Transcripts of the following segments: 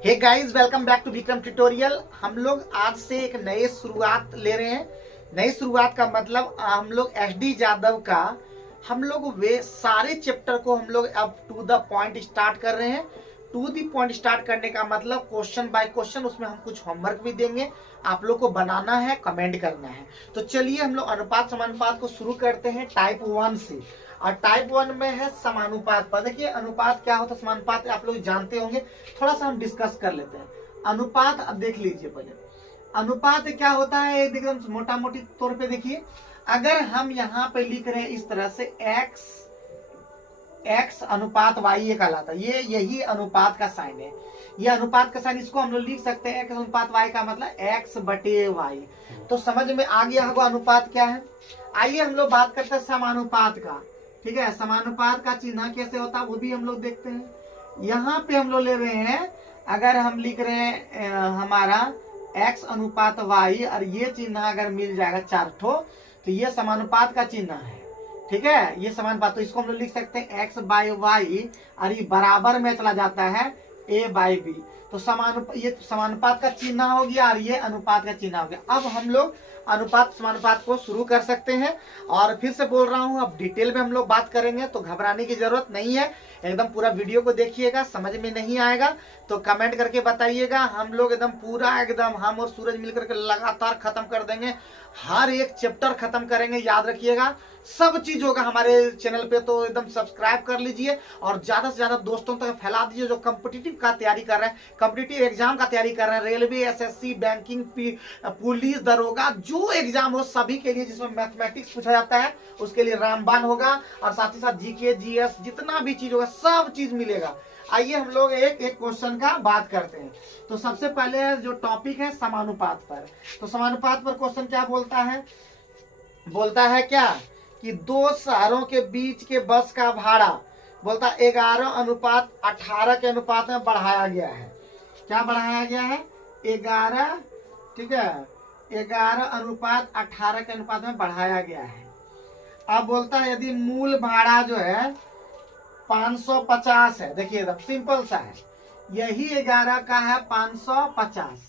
Hey guys, welcome back to Vikram tutorial. हम लोग आज से एक नए शुरुआत ले रहे हैं। नई शुरुआत का मतलब हम लोग एसडी जादव का हम लोग वे सारे चैप्टर को हम लोग अब टू द पॉइंट स्टार्ट कर रहे हैं। टू द पॉइंट स्टार्ट करने का मतलब क्वेश्चन बाय क्वेश्चन, उसमें हम कुछ होमवर्क भी देंगे, आप लोग को बनाना है, कमेंट करना है। तो चलिए हम लोग अनुपात समानुपात को शुरू करते हैं टाइप 1 से। और टाइप 1 में है समानुपात पर। देखिए अनुपात क्या होता है, समानुपात आप लोग जानते होंगे, थोड़ा सा हम डिस्कस कर लेते हैं। अनुपात अब देख लीजिए पहले, अनुपात क्या होता है एकदम मोटा मोटी तौर पे देखिए। अगर हम यहाँ पे लिख रहे हैं इस तरह से x अनुपात y ये कहलाता है, ये यही अनुपात का साइन है। ये अनुपात का साइन, इसको हम लोग लिख सकते हैं x अनुपात y का मतलब x बटे y। तो समझ में आ गया होगा अनुपात क्या है। आइए हम लोग बात करते हैं समानुपात का। ठीक है, समानुपात का चिन्ह कैसे होता है वो भी हम लोग देखते हैं। यहाँ पे हम लोग ले रहे हैं, अगर हम लिख रहे हैं हमारा x अनुपात y और ये चिन्ह अगर मिल जाएगा 4 ठो, तो ये समानुपात का चिन्ह है। ठीक है, ये समानुपात, तो इसको हम लोग लिख सकते हैं x बाई वाई और ये बराबर में चला जाता है a बाई बी। तो ये समानुपात का चिन्ह हो गया और ये अनुपात का चिन्ह हो गया। अब हम लोग अनुपात समानुपात को शुरू कर सकते हैं। और फिर से बोल रहा हूं, अब डिटेल में हम लोग बात करेंगे, तो घबराने की जरूरत नहीं है। एकदम पूरा वीडियो को देखिएगा, समझ में नहीं आएगा तो कमेंट करके बताइएगा। हम लोग एकदम पूरा एकदम हम और सूरज मिलकर के लगातार खत्म कर देंगे, हर एक चैप्टर खत्म करेंगे। याद रखिएगा, सब चीज होगा हमारे चैनल पे, तो एकदम सब्सक्राइब कर लीजिए और ज्यादा से ज्यादा दोस्तों तक फैला दीजिए जो कॉम्पिटिटिव का तैयारी कर रहे हैं, कॉम्पिटिटिव एग्जाम का तैयारी कर रहे हैं, रेलवे, एसएससी, बैंकिंग, पुलिस, दरोगा, जो एग्जाम हो सभी के लिए जिसमें मैथमेटिक्स पूछा जाता है उसके लिए रामबाण होगा। और साथ ही साथ जीके, जीएस, जितना भी चीज होगा सब चीज मिलेगा। आइए हम लोग एक एक क्वेश्चन का बात करते हैं। तो सबसे पहले जो टॉपिक है समानुपात पर, तो समानुपात पर क्वेश्चन क्या बोलता है, बोलता है क्या कि दो शहरों के बीच के बस का भाड़ा बोलता 11 अनुपात 18 के अनुपात में बढ़ाया गया है। क्या बढ़ाया गया है, 11, ठीक है, 11 अनुपात 18 के अनुपात में बढ़ाया गया है। अब बोलता है यदि मूल भाड़ा जो है 550 है, देखिए सिंपल सा है, यही 11 का है 550,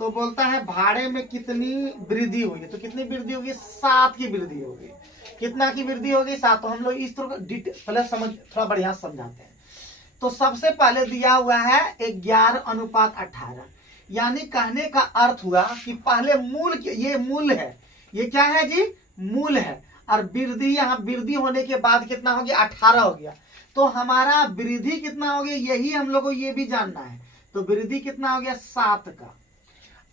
तो बोलता है भाड़े में कितनी वृद्धि हुई है। तो कितनी वृद्धि होगी, 7 की वृद्धि होगी। कितना की वृद्धि होगी, 7। तो हम लोग इस तरह पहले समझ, थोड़ा बढ़िया समझाते हैं। तो सबसे पहले दिया हुआ है 11 अनुपात 18, यानी कहने का अर्थ हुआ कि पहले मूल, ये मूल है, ये क्या है जी, मूल है, और वृद्धि, यहाँ वृद्धि होने के बाद कितना हो गया, 18 हो गया। तो हमारा वृद्धि कितना हो गया, यही हम लोग को ये भी जानना है। तो वृद्धि कितना हो गया, 7 का।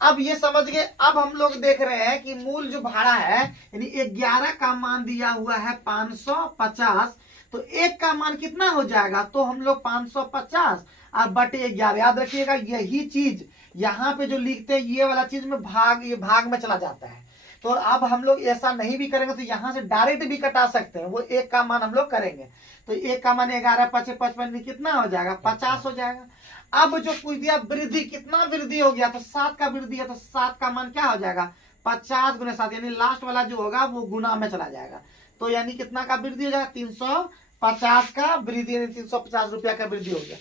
अब ये समझ गए। अब हम लोग देख रहे हैं कि मूल जो भाड़ा है, यानी 11 का मान दिया हुआ है 550, तो 1 का मान कितना हो जाएगा, तो हम लोग 550 और बटे 11। याद रखिएगा, यही चीज यहाँ पे जो लिखते हैं ये वाला चीज में भाग, ये भाग में चला जाता है। तो अब हम लोग ऐसा नहीं भी करेंगे, तो यहाँ से डायरेक्ट भी कटा सकते हैं, वो 1 का मान हम लोग करेंगे। तो 1 का मान 11 5 55 कितना हो जाएगा, 50 हो जाएगा। अब जो पूछ दिया वृद्धि, कितना वृद्धि हो गया, तो 7 का वृद्धि है, तो 7 का मान क्या हो जाएगा, 50 गुना 7, यानी लास्ट वाला जो होगा वो गुना में चला जाएगा। तो यानी कितना का वृद्धि हो जाएगा, 350 का वृद्धि, यानी 350 रुपया का वृद्धि हो गया।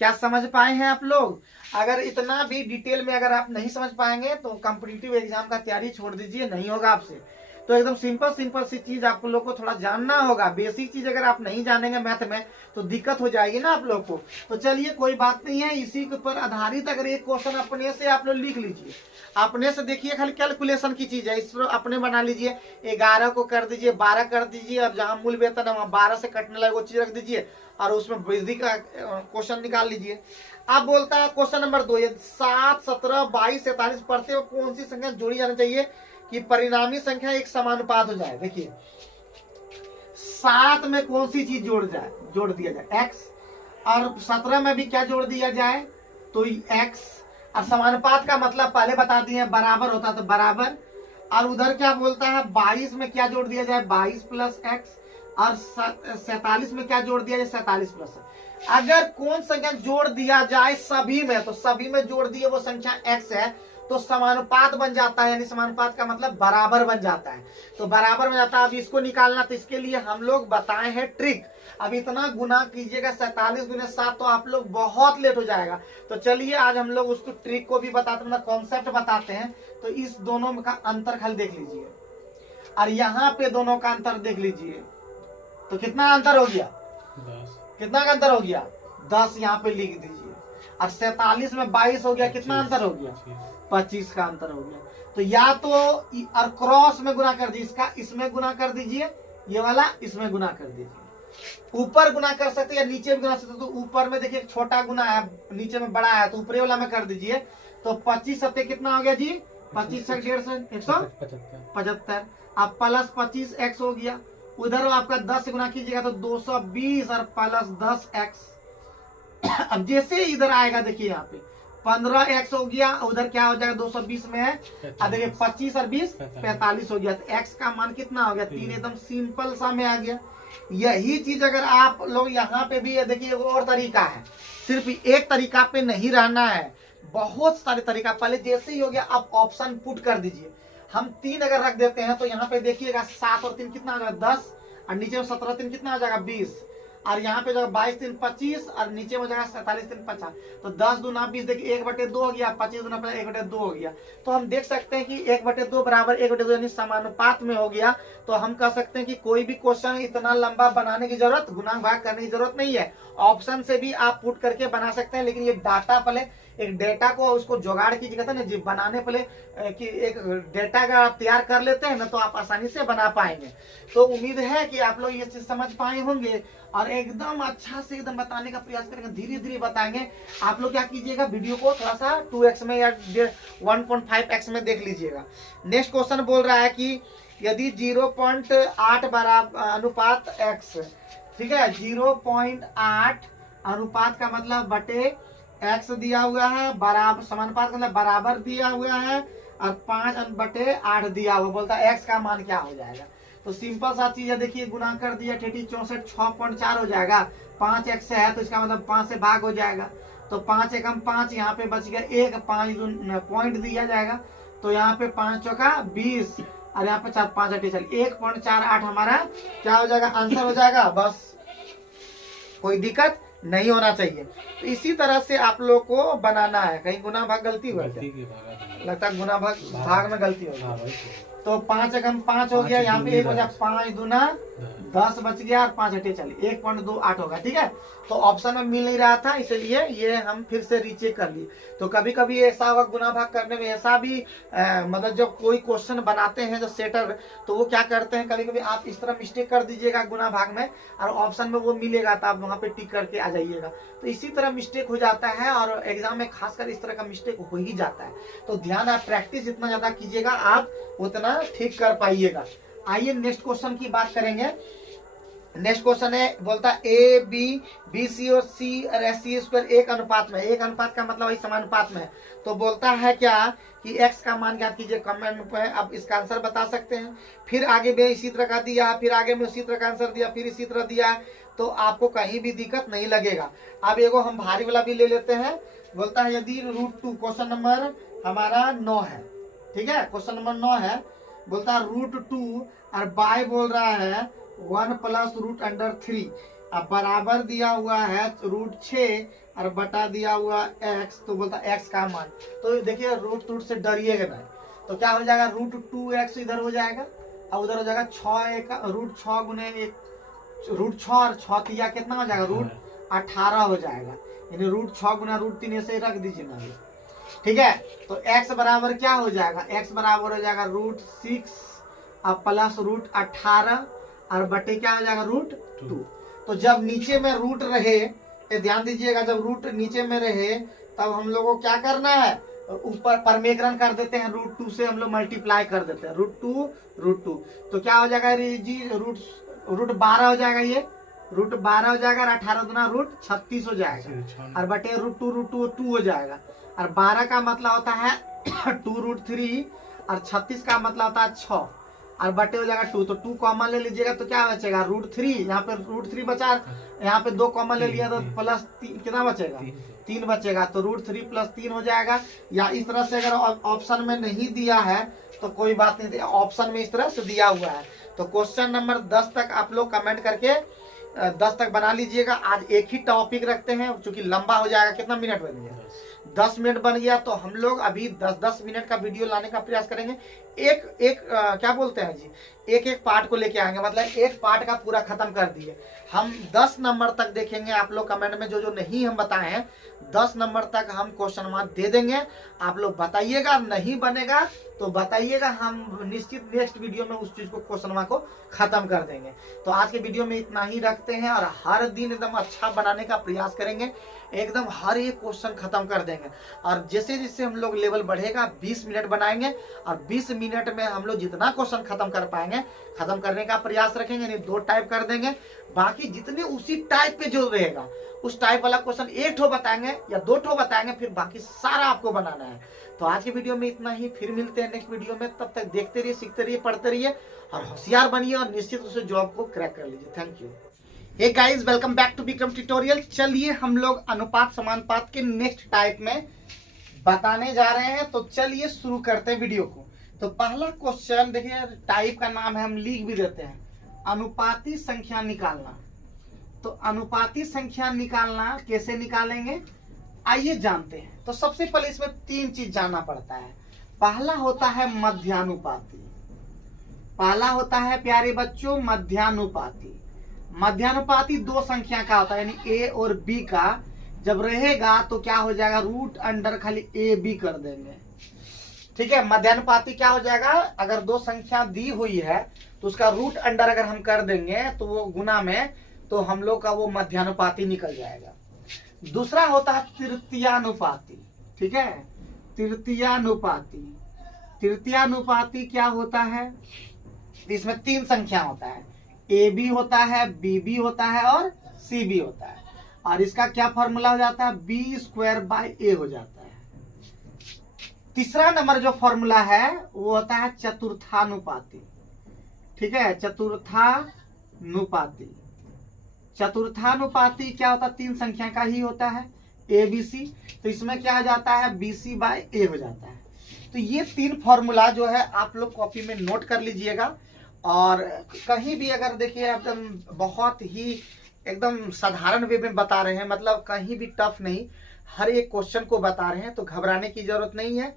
क्या समझ पाए हैं आप लोग। अगर इतना भी डिटेल में अगर आप नहीं समझ पाएंगे तो कॉम्पिटिटिव एग्जाम का तैयारी छोड़ दीजिए, नहीं होगा आपसे। तो एकदम सिंपल सिंपल सी चीज आप लोग को थोड़ा जानना होगा। बेसिक चीज अगर आप नहीं जानेंगे मैथ में तो दिक्कत हो जाएगी ना आप लोग को। तो चलिए कोई बात नहीं है, इसी के ऊपर आधारित अगर एक क्वेश्चन अपने से आप लोग लिख लीजिए, अपने से देखिए, खाली कैलकुलेशन की चीज है, इस पर अपने बना लीजिए। 11 को कर दीजिए 12 कर दीजिए, और जहां मूल वेतन है वहां 12 से कटने लगे वो चीज रख दीजिए और उसमें वृद्धि का क्वेश्चन निकाल लीजिए। अब बोलता है क्वेश्चन नंबर 2, 7, 17, 22, 47 पढ़ते हो कौन सी संख्या जोड़ी जानी चाहिए कि परिणामी संख्या एक समानुपात हो जाए। देखिए 7 में कौन सी चीज जोड़ दिया जाए, x, और 17 में भी क्या जोड़ दिया जाए, तो x। और समानुपात का मतलब पहले बता दिए, बराबर होता तो बराबर। और उधर क्या बोलता है, 22 में क्या जोड़ दिया जाए, 22 प्लस x, और 47 में क्या जोड़ दिया जाए, 47 प्लस। अगर कौन संख्या जोड़ दिया जाए सभी में, तो सभी में जोड़ दिए वो संख्या x है, तो समानुपात बन जाता है, यानी समानुपात का मतलब बराबर बन जाता है। तो बराबर बन जाता है। अब इसको निकालना, तो इसके लिए हम लोग बताए हैं ट्रिक। अब इतना गुना कीजिएगा 47 गुने 7, तो आप लोग बहुत लेट हो जाएगा। तो चलिए आज हम लोग उसको ट्रिक को भी बताते हैं, मतलब कॉन्सेप्ट बताते हैं। तो इस दोनों का अंतर खाली देख लीजिए, और यहाँ पे दोनों का अंतर देख लीजिए। तो कितना अंतर हो गया? 10। कितना का अंतर हो गया? 10 यहाँ पे लिख दीजिए। और 47 में 22 हो गया, कितना अंतर हो गया? 25 का अंतर हो गया। तो या तो और क्रॉस में गुना कर दीजिए, इसका इसमें गुना कर दीजिए, ये वाला इसमें गुना कर दीजिए। ऊपर गुना कर सकते हैं या नीचे भी गुना सकते हैं। तो ऊपर में देखिए छोटा गुना है, नीचे में बड़ा है, तो ऊपरी वाला में कर दीजिए। तो 25 सत्ते कितना हो गया जी? 25 से 175। अब प्लस 25x हो गया। उधर आपका 10 से गुना कीजिएगा तो 220 और प्लस 10x। अब जैसे इधर आएगा देखिए यहाँ पे 15x हो गया, उधर क्या हो जाएगा? 220 में है, अब देखिए 25 और 20 45 हो गया। तो x का मान कितना हो गया? 3। एकदम सिंपल सा में आ गया। यही चीज अगर आप लोग यहाँ पे भी देखिए, और तरीका है, सिर्फ एक तरीका पे नहीं रहना है, बहुत सारे तरीका। पहले जैसे ही हो गया आप ऑप्शन पुट कर दीजिए। हम 3 अगर रख देते हैं तो यहाँ पे देखिएगा 7 और 3 कितना आ जाएगा? 10, और नीचे में 17 3 कितना आ जाएगा? 20, और यहाँ पे जो 22 3 25, और नीचे में जाएगा 47 3 50। तो 10 दूना 20, देखिए 1/2 हो गया, 25 दूना 1/2 हो गया। तो हम देख सकते हैं कि 1/2 बराबर 1/2 यानी समानुपात में हो गया। तो हम कह सकते हैं कि कोई भी क्वेश्चन इतना लंबा बनाने की जरूरत, गुणा भाग करने की जरूरत नहीं है। ऑप्शन से भी आप पुट करके बना सकते हैं, लेकिन ये डाटा पहले एक डेटा को उसको जुगाड़ कीजिएगा ना जी, बनाने पहले कि एक डेटा का आप तैयार कर लेते हैं ना, तो आप आसानी से बना पाएंगे। तो उम्मीद है कि आप लोग ये चीज समझ पाए होंगे, और एकदम अच्छा से एकदम बताने का प्रयास करेंगे, धीरे धीरे बताएंगे। आप लोग क्या कीजिएगा, वीडियो को थोड़ा सा 2x में या 1.5x में देख लीजिएगा। नेक्स्ट क्वेश्चन बोल रहा है कि यदि 0.8 बराबर अनुपात x, ठीक है, 0.8 अनुपात का मतलब बटे x दिया हुआ है, बराबर समानुपात का मतलब बराबर दिया हुआ है, और 5/8 दिया हुआ, बोलता है x का मान क्या हो जाएगा। तो सिंपल सा चीज है, देखिए गुना कर दिया, 64 6.4 हो जाएगा। 5x है तो इसका मतलब 5 से भाग हो जाएगा। तो 5 एकम 5, यहाँ पे बच गया 1, 5 पॉइंट दिया जाएगा। तो यहाँ पे 5 चौका 20, और यहाँ पे 4 5 8 चलिए 1.48 हमारा क्या हो जाएगा? आंसर हो जाएगा। बस कोई दिक्कत नहीं होना चाहिए। तो इसी तरह से आप लोग को बनाना है। कहीं गुना भाग गलती हुआ क्या? लगता है गुना भाग में गलती होगी। तो 5 एकम 5 हो गया, यहाँ पे 1 बचा, 5 दूना 10 बच गया, और 5 8 चलिए 1.28 होगा। ठीक है, तो ऑप्शन में मिल नहीं रहा था, इसलिए ये हम फिर से रीचेक कर लिए। तो कभी कभी ऐसा होगा गुना भाग करने में, ऐसा भी मतलब जब कोई क्वेश्चन बनाते हैं जो सेटर, तो वो क्या करते हैं, कभी कभी आप इस तरह मिस्टेक कर दीजिएगा गुना भाग में, और ऑप्शन में वो मिलेगा तो आप वहाँ पे टिक करके आ जाइएगा। तो इसी तरह मिस्टेक हो जाता है, और एग्जाम में खासकर इस तरह का मिस्टेक हो ही जाता है। तो ध्यान, आप प्रैक्टिस जितना ज्यादा कीजिएगा आप उतना ठीक कर पाइएगा। आइए नेक्स्ट क्वेश्चन की बात करेंगे। नेक्स्ट क्वेश्चन है, बोलता है ए बी बी सी और सी और एस सी स्क्वायर एक अनुपात में। एक अनुपात का मतलब वही समानुपात में है। तो बोलता है क्या कि x का मान ज्ञात कीजिए, कमेंट में अब इसका आंसर बता सकते हैं। फिर आगे भी इसी तरह का दिया, फिर आगे में उसी तरह का आंसर दिया, फिर इसी तरह दिया, तो आपको कहीं भी दिक्कत नहीं लगेगा। अब एगो हम भारी वाला भी ले लेते हैं। बोलता है यदि √2, क्वेश्चन नंबर हमारा 9 है, ठीक है, क्वेश्चन नंबर 9 है। बोलता है √2 और बाय बोल रहा है 1 प्लस √3, अब बराबर दिया हुआ है √6 और बटा दिया हुआ x। तो बोलता है x का मान, तो देखिए √2 से डरिएगा नहीं। तो क्या हो जाएगा, √2x इधर हो जाएगा, और उधर हो जाएगा 6 √6 गुने 1, √6 और 6 तिया कितना हो जाएगा, √18 हो जाएगा। यानी √6 गुना √3 ऐसे रख दीजिए ना, ठीक है। तो x बराबर क्या हो जाएगा, x बराबर हो जाएगा √6 और प्लस √18 और बटे क्या हो जाएगा √2। तो जब नीचे में रूट रहे, ध्यान दीजिएगा, जब रूट नीचे में रहे तब हम लोगों को क्या करना है, ऊपर परमेकरण कर देते हैं, √2 से हम लोग मल्टीप्लाई कर देते हैं, √2। तो क्या हो जाएगा जी, √12 हो जाएगा, ये √12 हो जाएगा, और 18 गुना √36 हो जाएगा, और बटे √2 हो जाएगा। और 12 का मतलब होता है 2√3, और 36 का मतलब होता है 6, और बटे हो जाएगा 2, तो 2 कॉमन ले लीजिएगा तो क्या बचेगा √3, यहाँ पे √3 बचा, यहाँ पे 2 कॉमन ले लिया तो प्लस कितना बचेगा 3 बचेगा, तो √3 + 3 हो जाएगा। या इस तरह से अगर ऑप्शन में नहीं दिया है तो कोई बात नहीं, ऑप्शन में इस तरह से दिया हुआ है। तो क्वेश्चन नंबर 10 तक आप लोग कमेंट करके 10 तक बना लीजिएगा। आज एक ही टॉपिक रखते हैं क्योंकि लंबा हो जाएगा। कितना मिनट बन गया? 10 मिनट बन गया, तो हम लोग अभी 10-10 मिनट का वीडियो लाने का प्रयास करेंगे। क्या बोलते हैं जी, एक पार्ट को लेके आएंगे, मतलब एक पार्ट का पूरा खत्म कर दिए। हम 10 नंबर तक देखेंगे। आप लोग कमेंट में जो नहीं हम बताए हैं 10 नंबर तक हम क्वेश्चन मार्क दे देंगे। आप लोग बताइएगा, नहीं बनेगा तो बताइएगा, हम निश्चित नेक्स्ट वीडियो में उस चीज को क्वेश्चन मार्क को खत्म कर देंगे। तो आज के वीडियो में इतना ही रखते हैं और हर दिन एकदम अच्छा बनाने का प्रयास करेंगे, एकदम हर एक क्वेश्चन खत्म कर देंगे। और जैसे जैसे हम लोग लेवल बढ़ेगा 20 मिनट बनाएंगे और 20 मिनट में हम लोग जितना क्वेश्चन खत्म कर पाएंगे खत्म करने का प्रयास रखेंगे। यानी 2 टाइप कर देंगे, बाकी जितने उसी टाइप पे जो रहेगा उस टाइप वाला क्वेश्चन 1 ठो बताएंगे या 2 ठो बताएंगे, फिर बाकी सारा आपको बनाना है। तो आज की वीडियो में इतना ही, फिर मिलते हैं नेक्स्ट वीडियो में। तब तक देखते रहिए, सीखते रहिए, पढ़ते रहिए और होशियार बनिए और निश्चित रूप से जॉब को क्रैक कर लीजिए। Thank you. Hey guys, welcome back to Vikram tutorial. चलिए हम लोग अनुपात समानुपात के नेक्स्ट टाइप में बताने जा रहे हैं, तो चलिए शुरू करते हैं वीडियो को। तो पहला क्वेश्चन देखिए, टाइप का नाम है, हम लिख भी देते हैं, अनुपाती संख्या निकालना। तो अनुपाती संख्या निकालना कैसे निकालेंगे आइए जानते हैं। तो सबसे पहले इसमें 3 चीज जानना पड़ता है। पहला होता है मध्यानुपाती, पहला होता है प्यारे बच्चों मध्यानुपाती। मध्यानुपाती 2 संख्या का होता है, यानी a और b का जब रहेगा तो क्या हो जाएगा, √अंडर खाली ab कर देंगे। ठीक है, मध्यानुपाती क्या हो जाएगा, अगर 2 संख्या दी हुई है तो उसका √अंडर अगर हम कर देंगे तो वो गुना में, तो हम लोग का वो मध्यानुपाती निकल जाएगा। दूसरा होता है तृतीयानुपाती। ठीक है, तृतीयानुपाती, तृतीयानुपाती क्या होता है, इसमें 3 संख्या होता है, AB होता है, BB होता है और CB होता है। और इसका क्या फॉर्मूला हो जाता है, B² A हो जाता है। तीसरा नंबर जो फॉर्मूला है वो होता है चतुर्थानुपाती। ठीक है, चतुर्थानुपाती, चतुर्थानुपाती क्या होता है, 3 संख्या का ही होता है, ABC। तो इसमें क्या हो जाता है, BC/A हो जाता है। तो ये 3 फॉर्मूला जो है आप लोग कॉपी में नोट कर लीजिएगा। और कहीं भी अगर देखिए एकदम बहुत ही एकदम साधारण वे में बता रहे हैं, मतलब कहीं भी टफ नहीं, हर एक क्वेश्चन को बता रहे हैं, तो घबराने की जरूरत नहीं है।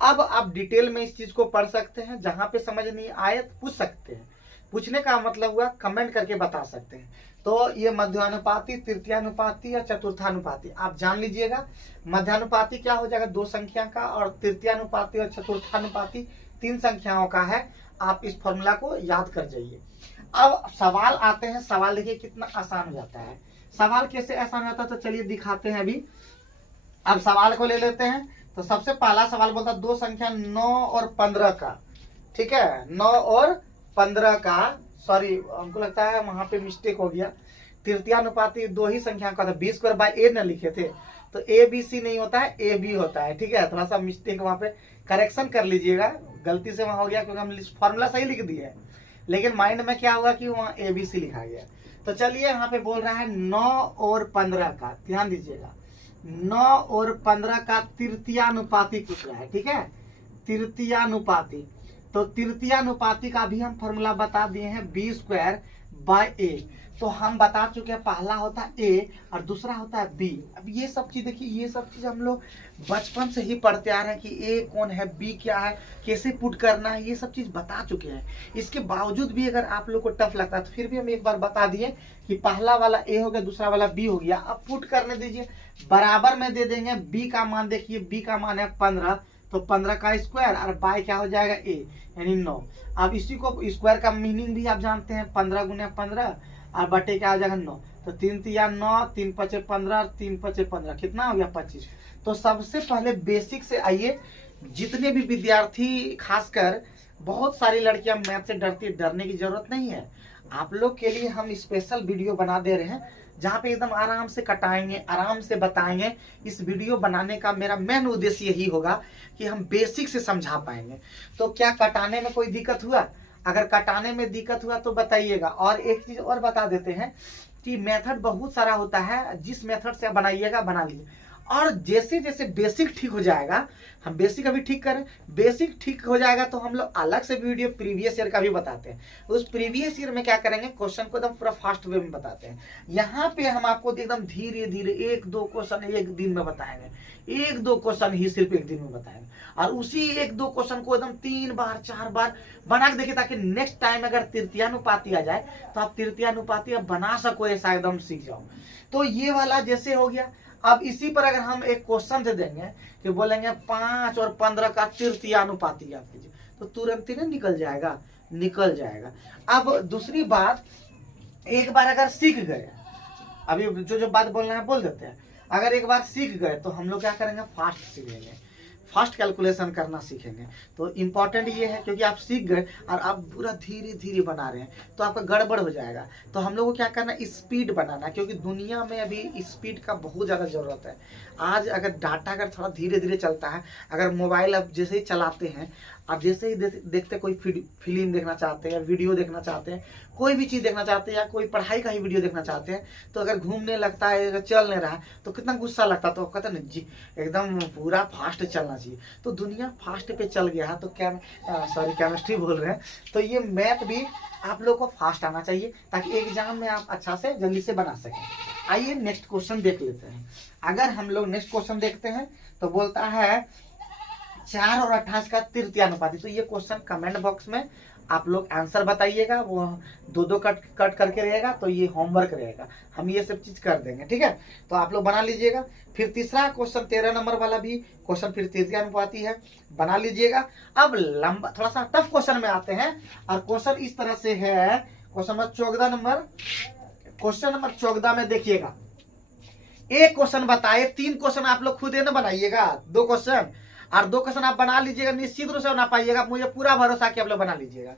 अब आप डिटेल में इस चीज को पढ़ सकते हैं, जहां पे समझ नहीं आए तो पूछ सकते हैं। पूछने का मतलब हुआ कमेंट करके बता सकते हैं। तो ये मध्यानुपाती, तृतीयानुपाती या चतुर्थानुपाती आप जान लीजिएगा। मध्यानुपाती क्या हो जाएगा, 2 संख्या का, और तृतीयानुपाती और चतुर्थानुपाती 3 संख्याओं का है। आप इस फॉर्मूला को याद कर जाइए। अब सवाल आते हैं, सवाल देखिए कितना आसान हो जाता है। सवाल कैसे आसान होता है तो चलिए दिखाते हैं अभी। अब सवाल को ले लेते हैं। तो सबसे पहला सवाल बोलता है 2 संख्या 9 और 15 का। ठीक है, 9 और 15 का, सॉरी हमको लगता है वहां पे मिस्टेक हो गया। तृतीयानुपाती 2 ही संख्या का था, B² न लिखे थे, तो ABC नहीं होता है, AB होता है। ठीक है, थोड़ा सा मिस्टेक वहां पे करेक्शन कर लीजिएगा, गलती से वहां हो गया क्योंकि हम फॉर्मूला सही लिख दिए है, लेकिन माइंड में क्या हुआ कि वहां ABC लिखा गया। तो चलिए यहाँ पे बोल रहा है 9 और 15 का, ध्यान दीजिएगा, 9 और 15 का तृतीयानुपाती पूछ रहा है। ठीक है, तृतीयानुपाती, तो तृतीयानुपाती का भी हम फॉर्मूला बता दिए हैं, B²/A। तो हम बता चुके हैं, पहला होता है A और दूसरा होता है B। अब ये सब चीज देखिए, ये सब चीज हम लोग बचपन से ही पढ़ते आ रहे हैं कि A कौन है, B क्या है, कैसे पुट करना है, ये सब चीज बता चुके हैं। इसके बावजूद भी अगर आप लोग को टफ लगता है तो फिर भी हम एक बार बता दिए कि पहला वाला A हो गया, दूसरा वाला B हो गया। अब पुट करने दीजिए, बराबर में दे देंगे। B का मान देखिए, B का मान है 15, तो 15 का स्क्वायर और बाय क्या हो जाएगा A, यानी 9। अब इसी को स्क्वायर का मीनिंग भी आप जानते हैं, 15 गुने 15 और बटे क्या हो जाएगा 9। तो 3 तिया 9, 3 पचे 15 और 3 पचे 15, कितना हो गया 25। तो सबसे पहले बेसिक से आइए। जितने भी विद्यार्थी, खासकर बहुत सारी लड़कियां मैथ से डरती, डरने की जरूरत नहीं है। आप लोग के लिए हम स्पेशल वीडियो बना दे रहे हैं जहाँ पे एकदम आराम से कटाएंगे, आराम से बताएंगे। इस वीडियो बनाने का मेरा मेन उद्देश्य यही होगा कि हम बेसिक से समझा पाएंगे। तो क्या कटाने में कोई दिक्कत हुआ? अगर कटाने में दिक्कत हुआ तो बताइएगा। और एक चीज और बता देते हैं कि मेथड बहुत सारा होता है, जिस मेथड से आप बनाइएगा बना लीजिए। और जैसे जैसे बेसिक ठीक हो जाएगा, हम बेसिक अभी ठीक करें, बेसिक ठीक हो जाएगा तो हम लोग अलग से वीडियो प्रीवियस ईयर का भी बताते हैं। उस प्रीवियस ईयर में क्या करेंगे, क्वेश्चन को एकदम पूरा फास्ट वे में बताते हैं। यहाँ पे हम आपको एकदम धीरे धीरे 1-2 क्वेश्चन एक दिन में बताएंगे, 1-2 क्वेश्चन ही सिर्फ एक दिन में बताएंगे। और उसी 1-2 क्वेश्चन को एकदम 3 बार 4 बार बना के देखिए, ताकि नेक्स्ट टाइम अगर तृतीयानुपाती आ जाए तो आप तृतीयानुपाती अब बना सको, ऐसा एकदम सीख जाओ। तो ये वाला जैसे हो गया। अब इसी पर अगर हम एक क्वेश्चन दे देंगे कि बोलेंगे 5 और 15 का तृतीयानुपाती आप कीजिए, तो तुरंत ही निकल जाएगा, निकल जाएगा। अब दूसरी बात, एक बार अगर सीख गए, अभी जो बात बोलना है बोल देते हैं, अगर एक बार सीख गए तो हम लोग क्या करेंगे, फास्ट सीखेंगे, फास्ट कैलकुलेशन करना सीखेंगे। तो इम्पॉर्टेंट ये है, क्योंकि आप सीख गए और आप पूरा धीरे धीरे बना रहे हैं तो आपका गड़बड़ हो जाएगा। तो हम लोग को क्या करना है, स्पीड बनाना, क्योंकि दुनिया में अभी स्पीड का बहुत ज़्यादा ज़रूरत है। आज अगर डाटा अगर थोड़ा धीरे धीरे चलता है, अगर मोबाइल आप जैसे ही चलाते हैं, आप जैसे ही देखते कोई फिल्म देखना चाहते हैं, वीडियो देखना चाहते हैं, कोई भी चीज़ देखना चाहते हैं, या कोई पढ़ाई का ही वीडियो देखना चाहते हैं, तो अगर घूमने लगता है, अगर चल नहीं रहा है तो कितना गुस्सा लगता है। तो कहते हैं जी एकदम पूरा फास्ट चलना चाहिए। तो दुनिया फास्ट पे चल गया है, तो केमिस्ट्री बोल रहे हैं, तो ये मैथ भी आप लोग को फास्ट आना चाहिए, ताकि एग्जाम में आप अच्छा से जल्दी से बना सकें। आइए नेक्स्ट क्वेश्चन देख लेते हैं। अगर हम लोग नेक्स्ट क्वेश्चन देखते हैं तो बोलता है 4 और 28 का तृतीयानुपाती। तो ये क्वेश्चन कमेंट बॉक्स में आप लोग आंसर बताइएगा, वो 2-2 कट करके रहेगा, तो ये होमवर्क रहेगा, हम ये सब चीज कर देंगे, ठीक है। तो आप लोग बना लीजिएगा। फिर तीसरा क्वेश्चन 13 नंबर वाला भी क्वेश्चन फिर तृतीयानुपाती है, बना लीजिएगा। अब लंबा थोड़ा सा टफ क्वेश्चन में आते हैं, और क्वेश्चन इस तरह से है। क्वेश्चन नंबर 14 में देखिएगा, एक क्वेश्चन बताए, 3 क्वेश्चन आप लोग खुद ही ना बनाइएगा, 2 क्वेश्चन, और 2 क्वेश्चन आप बना लीजिएगा, निश्चित रूप से बना पाइएगा, मुझे पूरा भरोसा कि आप लोग बना लीजिएगा।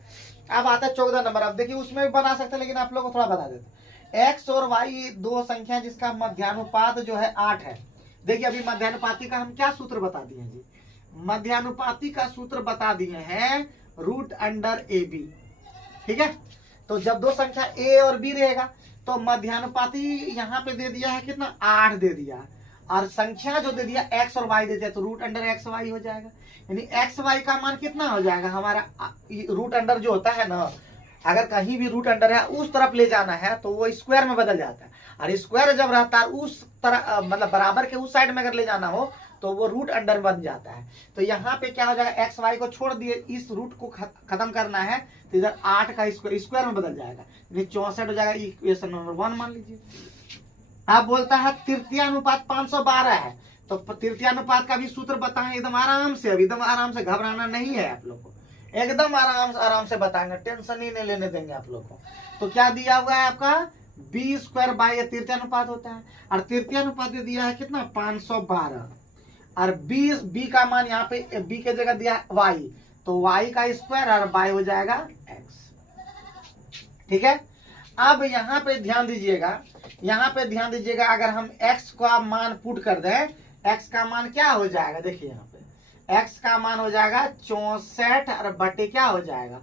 अब आता है 14 नंबर। अब देखिए उसमें भी बना सकते हैं, लेकिन आप लोग को थोड़ा बता देते हैं। एक्स और वाई 2 संख्या जिसका मध्यानुपात जो है 8 है। देखिए अभी मध्यानुपाती का हम क्या सूत्र बता दिए हैं जी, मध्यानुपाती का सूत्र बता दिए हैं √√AB, ठीक है। तो जब 2 संख्या ए और बी रहेगा तो मध्यानुपाती यहाँ पे दे दिया है कितना, 8 दे दिया, और संख्या जो दे दिया एक्स और वाई दे दिया, तो √√XY हो जाएगा। यानी XY का मान कितना हो जाएगा हमारा, √√ जो होता है ना, अगर कहीं भी √√ है उस तरफ ले जाना है तो वो स्क्वायर में बदल जाता है, और स्क्वायर जब रहता है उस तरह मतलब बराबर के उस साइड में अगर ले जाना हो तो वो √√ बन जाता है। तो यहाँ पे क्या हो जाएगा, XY को छोड़ दिए, इस रूट को खत्म करना है, तो इधर 8 का स्क्वायर में बदल जाएगा, 64 हो जाएगा। इक्वेशन नंबर 1 मान लीजिए। आप बोलता है तृतीयानुपात 512 है, तो तृतीयानुपात का भी सूत्र बताएं एकदम आराम से, अभी एकदम आराम से, घबराना नहीं है आप लोग को, एकदम आराम से बताएंगे, टेंशन ही नहीं लेने देंगे आप लोग को। तो क्या दिया हुआ है आपका, b² तृतीयानुपात होता है, और तृतीयानुपात दिया है कितना, 512, और b का मान यहाँ पे b के जगह दिया y, तो y का स्क्वायर और y हो जाएगा x, ठीक है। अब यहाँ पे ध्यान दीजिएगा, अगर हम x का मान पुट कर दें, x का मान क्या हो जाएगा, देखिए यहाँ पे x का मान हो जाएगा 64 और बटे क्या हो जाएगा,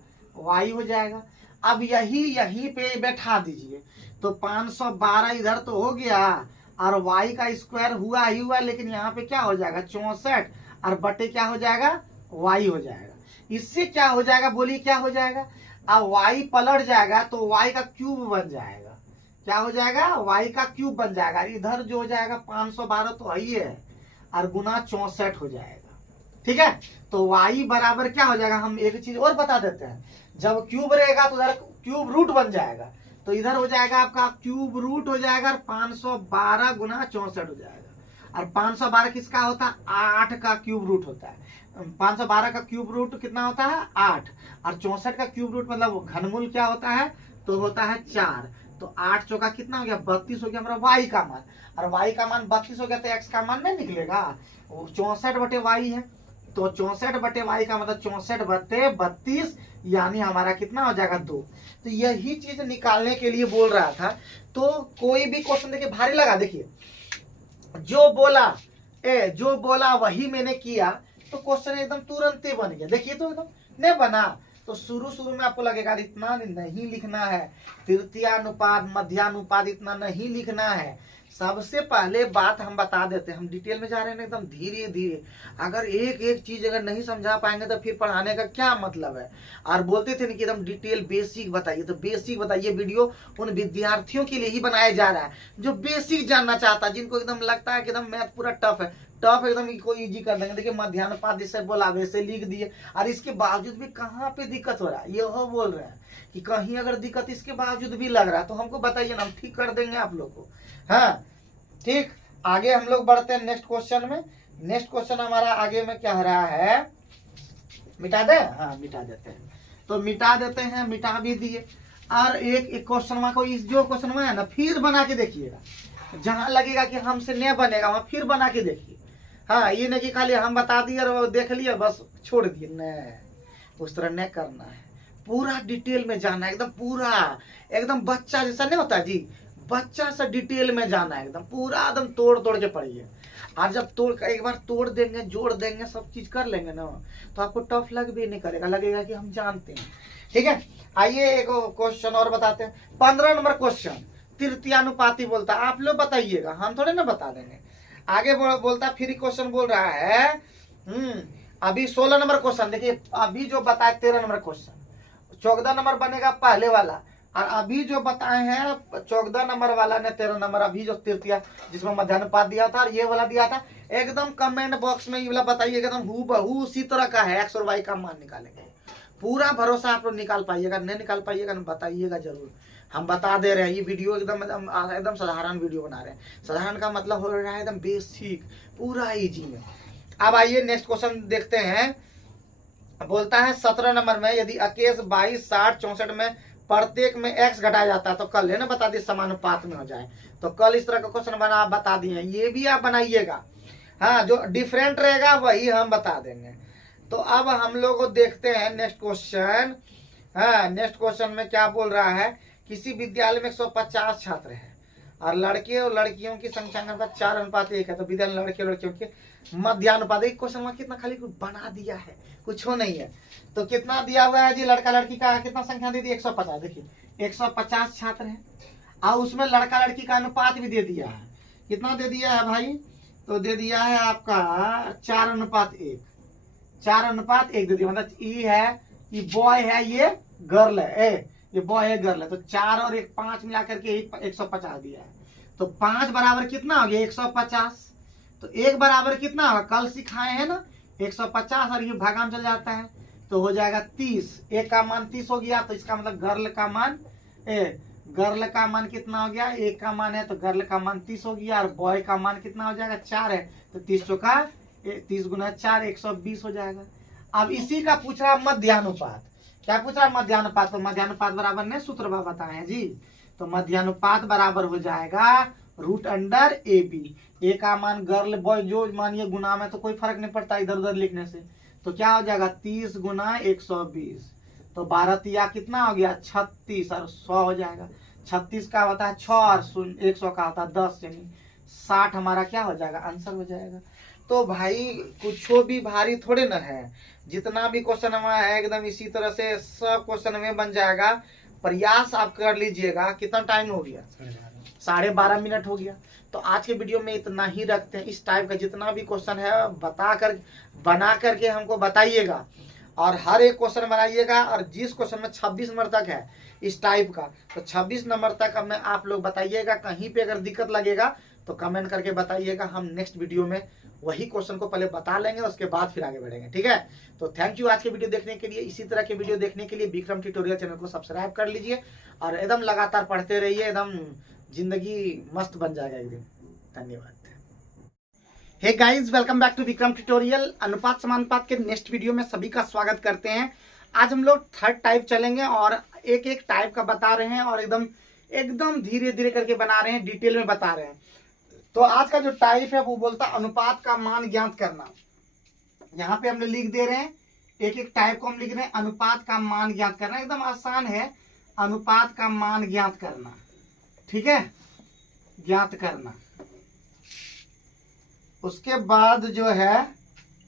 y हो जाएगा। अब यहीं पे बैठा दीजिए, तो 512 इधर तो हो गया, और y का स्क्वायर हुआ ही हुआ, लेकिन यहाँ पे क्या हो जाएगा 64 और बटे क्या हो जाएगा, y हो जाएगा। इससे क्या हो जाएगा, बोलिए क्या हो जाएगा, अब y पलट जाएगा तो y का क्यूब बन जाएगा, क्या हो जाएगा, y का क्यूब बन जाएगा, इधर जो हो जाएगा 512 तो वही है, और गुना 64 हो जाएगा, ठीक है। तो y बराबर क्या हो जाएगा, हम एक चीज और बता देते हैं, जब क्यूब रहेगा तो उधर क्यूब रूट बन जाएगा, तो इधर हो जाएगा आपका क्यूब रूट हो जाएगा, 512 गुना 64 हो जाएगा। और 512 किसका होता है, 8 का क्यूब रूट होता है। 512 का क्यूब रूट कितना होता है, 8, और 64 का क्यूब रूट मतलब घनमूल क्या होता है, तो होता है 4। तो 8 चौका कितना हो गया, 32 हो गया हमारा y का मान, और y का मान 32 हो गया, तो x का मान नहीं निकलेगा, 64 बटे y है, तो 64 बटे y का मतलब 64 बटे 32, यानी हमारा कितना हो जाएगा 2। तो यही चीज निकालने के लिए बोल रहा था। तो कोई भी क्वेश्चन देखिए भारी लगा, देखिए जो बोला वही मैंने किया, तो क्वेश्चन एकदम तुरंत ही बन गया, देखिए तो एकदम नहीं बना, तो शुरू शुरू में आपको लगेगा इतना नहीं लिखना है, तृतीयानुपात मध्यानुपात इतना नहीं लिखना है। सबसे पहले बात हम बता देते हैं, हम डिटेल में जा रहे हैं ना एकदम धीरे धीरे। अगर एक एक चीज अगर नहीं समझा पाएंगे तो फिर पढ़ाने का क्या मतलब है। और बोलते थे ना कि एकदम डिटेल बेसिक बताइए, तो बेसिक बताइए। वीडियो उन विद्यार्थियों के लिए ही बनाया जा रहा है जो बेसिक जानना चाहता है, जिनको एकदम लगता है कि एकदम मैथ पूरा टफ है, टफ एकदम कोई इजी कर देंगे। देखिए मध्यानुपात जिससे बोला वैसे लिख दिए, और इसके बावजूद भी कहाँ पे दिक्कत हो रहा है, यह बोल रहे हैं कि कहीं अगर दिक्कत इसके बावजूद भी लग रहा है तो हमको बताइए ना, हम ठीक कर देंगे आप लोग को। हाँ ठीक, आगे हम लोग बढ़ते हैं नेक्स्ट क्वेश्चन में। नेक्स्ट क्वेश्चन हमारा आगे में क्या हो रहा है, मिटा दे, हाँ मिटा देते हैं। तो मिटा देते हैं, मिटा भी दिए। और एक क्वेश्चन को इस जो क्वेश्चन में है ना फिर बना के देखिएगा, जहां लगेगा कि हमसे नहीं बनेगा वहां फिर बना के देखिए। हाँ ये नहीं कि खाली हम बता दिए और देख लिए बस छोड़ दिए, नहीं उस तरह नहीं करना है, पूरा डिटेल में जाना है, एकदम पूरा एकदम बच्चा जैसा नहीं होता जी, बच्चा सा डिटेल में जाना है, एकदम पूरा एकदम तोड़ तोड़ के पढ़िए। और जब एक बार तोड़ देंगे जोड़ देंगे सब चीज कर लेंगे ना तो आपको टफ लग भी नहीं करेगा, लगेगा कि हम जानते हैं। ठीक है, आइए एक क्वेश्चन और बताते हैं। 15 नंबर क्वेश्चन, तृतीयानुपाती बोलता है, आप लोग बताइएगा, हम थोड़े ना बता देंगे। आगे बोलता है, फिर क्वेश्चन बोल रहा है अभी 16 नंबर क्वेश्चन देखिए, अभी जो बताए 13 नंबर क्वेश्चन, 14 नंबर बनेगा पहले वाला, और अभी जो बताए हैं 14 नंबर वाला ने 13 नंबर, अभी जो तृतीया जिसमें मध्यानुपात दिया था और ये वाला दिया था, एकदम कमेंट बॉक्स में ये वाला बताइएगा, एकदम हूबहू उसी तरह का है, एक्स और वाई का मान निकालेंगे। पूरा भरोसा आप लोग निकाल पाइएगा, नहीं निकाल पाइएगा बताइएगा जरूर, हम बता दे रहे हैं। ये वीडियो एकदम एकदम साधारण वीडियो बना रहे हैं, साधारण का मतलब हो रहा है एकदम बेसिक, पूरा इजी में। अब आइए नेक्स्ट क्वेश्चन देखते हैं। बोलता है 17 नंबर में, यदि 21, 22, 60, 64 में प्रत्येक में x घटाया जाता है तो कल है ना बता दिए समानुपात में हो जाए, तो कल इस तरह का क्वेश्चन बना बता दिए, ये भी आप बनाइएगा। हाँ जो डिफरेंट रहेगा वही हम बता देंगे। तो अब हम लोग को देखते हैं नेक्स्ट क्वेश्चन। हाँ नेक्स्ट क्वेश्चन में क्या बोल रहा है, किसी विद्यालय में 150 छात्र हैं और लड़के और लड़कियों की संख्या का 4:1 है, तो विद्यालय लड़के और लड़कियों के मध्यानुपात। एक क्वेश्चन में कितना खाली बना दिया है, कुछ हो नहीं है। तो कितना दिया हुआ है जी, लड़का लड़की का कितना संख्या दे दी, 150। देखिए 150 छात्र हैं और उसमें लड़का लड़की का अनुपात भी दे दिया है, कितना दे दिया है भाई, तो दे दिया है आपका 4:1, 4:1 दे दिया। मतलब ये है, ये बॉय है, ये गर्ल है, ये बॉय है गर्ल है, तो 4 और 1 5 मिला करके 150 दिया है। तो 5 बराबर कितना हो गया, 150। तो 1 बराबर कितना होगा, कल सिखाए हैं ना 150, और ये भागा में चल जाता है तो हो जाएगा 30। 1 का मान 30 हो गया, तो इसका मतलब गर्ल का मान कितना हो गया, 1 का मान है तो गर्ल का मान 30 हो गया, और बॉय का मान कितना हो जाएगा, 4 है, तो 30 चौका 30 गुना 4 120 हो जाएगा। अब इसी का पूछ रहा मध्यानुपात, क्या पूछ रहा मध्यानुपात, तो मध्यानुपात बराबर ने सूत्र बताए हैं जी, तो मध्यानुपात बराबर हो जाएगा √AB। ए का मान गर्ल बॉय जो मानिए गुना में तो कोई फर्क नहीं पड़ता इधर उधर लिखने से, तो क्या हो जाएगा 30 गुना 120, तो 12 तिया कितना हो गया 36 और 100 हो जाएगा। 36 का होता है 6 और 100 का होता है 10, यानी 60 हमारा क्या हो जाएगा, आंसर हो जाएगा। तो भाई कुछ भी भारी थोड़े ना है, जितना भी क्वेश्चन हमारा है एकदम इसी तरह से सब क्वेश्चन में बन जाएगा। प्रयास आप कर लीजिएगा। कितना टाइम हो गया, 12:30 मिनट हो गया। तो आज के वीडियो में इतना ही रखते हैं। इस टाइप का जितना भी क्वेश्चन है बना करके हमको बताइएगा, और हर एक क्वेश्चन बनाइएगा, और जिस क्वेश्चन में 26 नंबर तक है इस टाइप का, तो 26 नंबर तक हमें आप लोग बताइएगा। कहीं पे अगर दिक्कत लगेगा तो कमेंट करके बताइएगा, हम नेक्स्ट वीडियो में वही क्वेश्चन को पहले बता लेंगे, उसके बाद फिर आगे बढ़ेंगे। ठीक है, तो थैंक यू आज के वीडियो देखने के लिए। इसी तरह के वीडियो देखने के लिए विक्रम ट्यूटोरियल चैनल को सब्सक्राइब कर लीजिए, और एकदम लगातार पढ़ते रहिए, एकदम जिंदगी मस्त बन जाएगा एक दिन। धन्यवाद। Hey guys, welcome back to Vikram tutorial. अनुपात समानुपात के नेक्स्ट वीडियो में सभी का स्वागत करते हैं। आज हम लोग थर्ड टाइप चलेंगे और एक एक टाइप का बता रहे हैं, और एकदम धीरे धीरे करके बना रहे हैं, डिटेल में बता रहे हैं। तो आज का जो टाइप है वो बोलता है अनुपात का मान ज्ञात करना। यहाँ पे हम लोग लिख दे रहे हैं, एक एक टाइप को हम लिख रहे हैं, अनुपात का मान ज्ञात करना। एकदम आसान है, अनुपात का मान ज्ञात करना। ठीक है, ज्ञात करना। उसके बाद जो है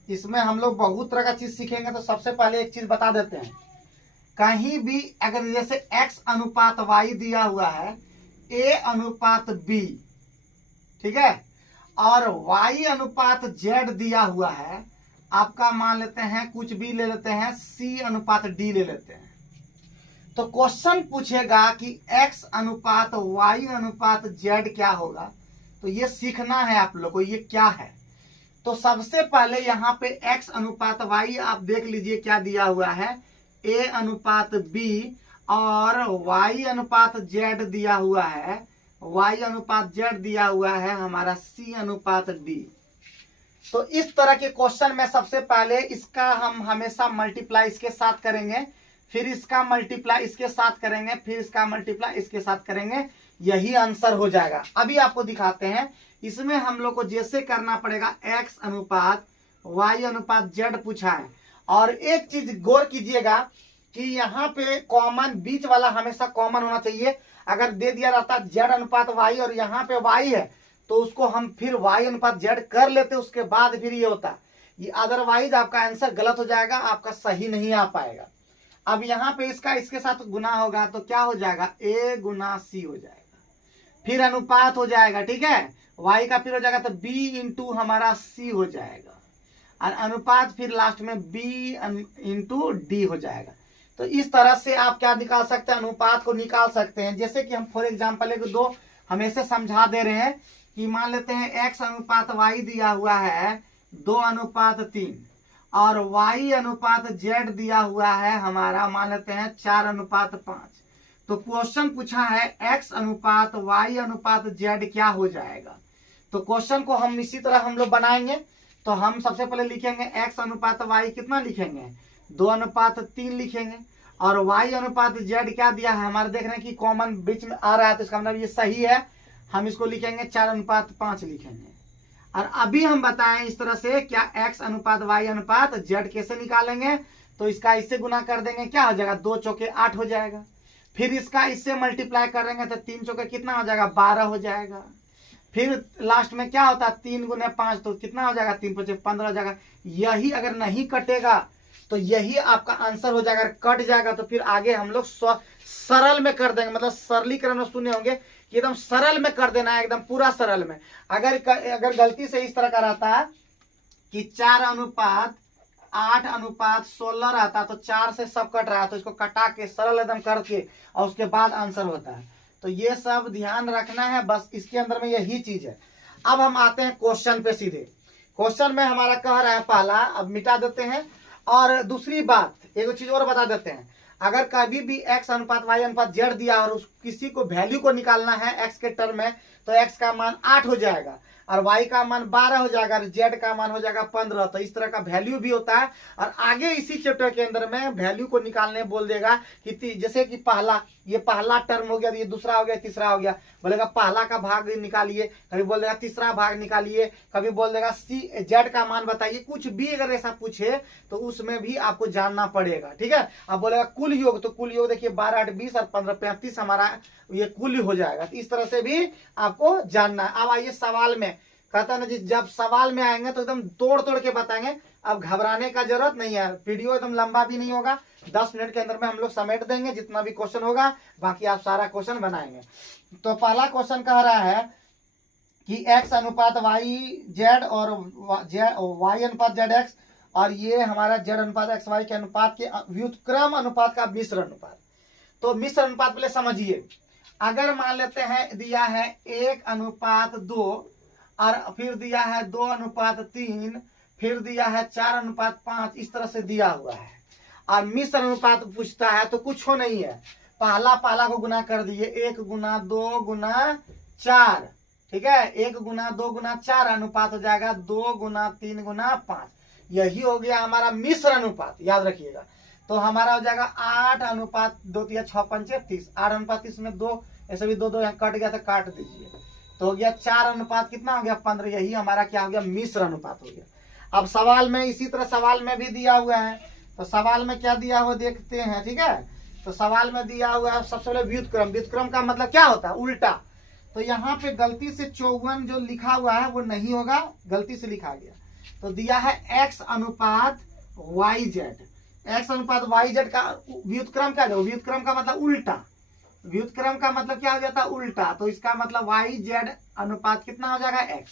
इसमें हम लोग बहुत तरह का चीज सीखेंगे। तो सबसे पहले एक चीज बता देते हैं, कहीं भी अगर जैसे x अनुपात y दिया हुआ है a अनुपात b, ठीक है, और y अनुपात z दिया हुआ है, आपका मान लेते हैं कुछ भी ले लेते हैं, c अनुपात d ले लेते हैं, तो क्वेश्चन पूछेगा कि x अनुपात y अनुपात z क्या होगा। तो ये सीखना है आप लोग को, ये क्या है। तो सबसे पहले यहाँ पे x अनुपात y आप देख लीजिए क्या दिया हुआ है, a अनुपात b और y अनुपात z दिया हुआ है, y अनुपात z दिया हुआ है हमारा c अनुपात d। तो इस तरह के क्वेश्चन में सबसे पहले इसका हम हमेशा मल्टीप्लाई इसके साथ करेंगे, फिर इसका मल्टीप्लाई इसके साथ करेंगे, फिर इसका मल्टीप्लाई इसके साथ करेंगे, यही आंसर हो जाएगा। अभी आपको दिखाते हैं, इसमें हम लोग को जैसे करना पड़ेगा x अनुपात y अनुपात z पूछा है। और एक चीज गौर कीजिएगा कि यहाँ पे कॉमन बीच वाला हमेशा कॉमन होना चाहिए। अगर दे दिया रहता z अनुपात y और यहाँ पे y है तो उसको हम फिर y अनुपात z कर लेते, उसके बाद फिर ये होता, ये अदरवाइज आपका आंसर गलत हो जाएगा, आपका सही नहीं आ पाएगा। अब यहाँ पे इसका इसके साथ गुना होगा तो क्या हो जाएगा, a गुना c हो जाएगा, फिर अनुपात हो जाएगा, ठीक है, y का फिर हो जाएगा तो b इंटू हमारा c हो जाएगा, और अनुपात फिर लास्ट में b इंटू d हो जाएगा। तो इस तरह से आप क्या निकाल सकते हैं, अनुपात को निकाल सकते हैं। जैसे कि हम फॉर एग्जाम्पल एक दो हमेशा समझा दे रहे हैं कि मान लेते हैं x अनुपात y दिया हुआ है 2 अनुपात 3 और y अनुपात z दिया हुआ है हमारा मान लेते हैं 4 अनुपात 5। तो क्वेश्चन पूछा है x अनुपात y अनुपात z क्या हो जाएगा। तो क्वेश्चन को हम इसी तरह हम लोग बनाएंगे। तो हम सबसे पहले लिखेंगे x अनुपात y कितना लिखेंगे, 2 अनुपात 3 लिखेंगे, और y अनुपात z क्या दिया है हमारे, देख रहे हैं कि कॉमन बीच में आ रहा है तो इसका मतलब ये सही है, हम इसको लिखेंगे 4 अनुपात 5 लिखेंगे। और अभी हम बताएं इस तरह से क्या x अनुपात y अनुपात z कैसे निकालेंगे। तो इसका इससे गुना कर देंगे, क्या हो जाएगा, 2 चौके 8 हो जाएगा, फिर इसका इससे मल्टीप्लाई करेंगे तो 3 चौके कितना हो जाएगा, 12 हो जाएगा, फिर लास्ट में क्या होता है 3 गुने 5 तो कितना हो जाएगा, 3 5 15 हो जाएगा। यही अगर नहीं कटेगा तो यही आपका आंसर हो जाएगा। अगर कट जाएगा तो फिर आगे हम लोग सरल में कर देंगे, मतलब सरलीकरण में सुने होंगे कि एकदम सरल में कर देना है, एकदम पूरा सरल में। अगर गलती से इस तरह का रहता है कि 4 अनुपात 8 अनुपात 16 रहता तो 4 से सब कट रहा है, तो इसको कटा के सरल एकदम करके और उसके बाद आंसर होता है। तो ये सब ध्यान रखना है, बस इसके अंदर में यही चीज है। अब हम आते हैं क्वेश्चन पे सीधे। क्वेश्चन में हमारा कह रहा है पहला, अब मिटा देते हैं। और दूसरी बात एक चीज और बता देते हैं, अगर कभी भी x अनुपात y अनुपात z दिया और उस किसी को वैल्यू को निकालना है x के टर्म में, तो x का मान 8 हो जाएगा और y का मान 12 हो जाएगा और z का मान हो जाएगा 15। तो इस तरह का वैल्यू भी होता है। और आगे इसी चैप्टर के अंदर में वैल्यू को निकालने बोल देगा कि जैसे कि ये पहला टर्म हो गया, ये दूसरा हो गया, तीसरा हो गया, बोलेगा पहला का भाग निकालिए, कभी बोल देगा तीसरा भाग निकालिए, कभी बोल देगा z का मान बताइए। कुछ भी अगर ऐसा पूछे तो उसमें भी आपको जानना पड़ेगा, ठीक है। अब बोलेगा कुल योग, तो कुल योग देखिए 12 8 20 और 15 35 हमारा ये कुल हो जाएगा। तो इस तरह से भी आपको जानना है। अब आइए सवाल में, कहता है ना जी, जब सवाल में आएंगे तो एकदम तोड़ तोड़ के बताएंगे। अब घबराने का जरूरत नहीं है, वीडियो एकदम लंबा भी नहीं होगा, 10 मिनट के अंदर में हम लोग समेट देंगे जितना भी क्वेश्चन होगा, बाकी आप सारा क्वेश्चन बनाएंगे। तो पहला क्वेश्चन कह रहा है कि x अनुपात y z और y अनुपात z x और ये हमारा z अनुपात x y के अनुपात के व्युत्क्रम अनुपात का मिश्र अनुपात। तो मिश्र अनुपात पहले समझिए। अगर मान लेते हैं दिया है 1 अनुपात 2 और फिर दिया है 2 अनुपात 3, फिर दिया है 4 अनुपात 5, इस तरह से दिया हुआ है और मिश्र अनुपात पूछता है तो कुछ हो नहीं है, पहला को गुना कर दिए, 1 गुना 2 गुना 4, ठीक है, 1 गुना 2 गुना 4 अनुपात हो जाएगा 2 गुना 3 गुना 5। यही हो गया हमारा मिश्र अनुपात, याद रखिएगा। तो हमारा हो जाएगा 8 अनुपात 2 3 6 5 30, 8 अनुपात 30 में 2, ऐसे भी 2 2 यहाँ कट गया तो काट दीजिए, तो हो गया 4 अनुपात कितना हो गया 15। यही हमारा क्या हो गया, मिश्र अनुपात हो गया। अब सवाल में इसी तरह सवाल में भी दिया हुआ है, तो सवाल में क्या दिया हुआ देखते हैं, ठीक है। तो सवाल में दिया हुआ है सबसे पहले व्युत्क्रम। व्युत्क्रम का मतलब क्या होता है, उल्टा। तो यहाँ पे गलती से 54 जो लिखा हुआ है वो नहीं होगा, गलती से लिखा गया। तो दिया है x अनुपात yz, x अनुपात वाई जेड का व्युत्क्रम क्या है, व्युत्क्रम का मतलब उल्टा, व्युत्क्रम का मतलब क्या हो जाता है उल्टा, तो इसका मतलब वाई जेड अनुपात कितना हो जाएगा x।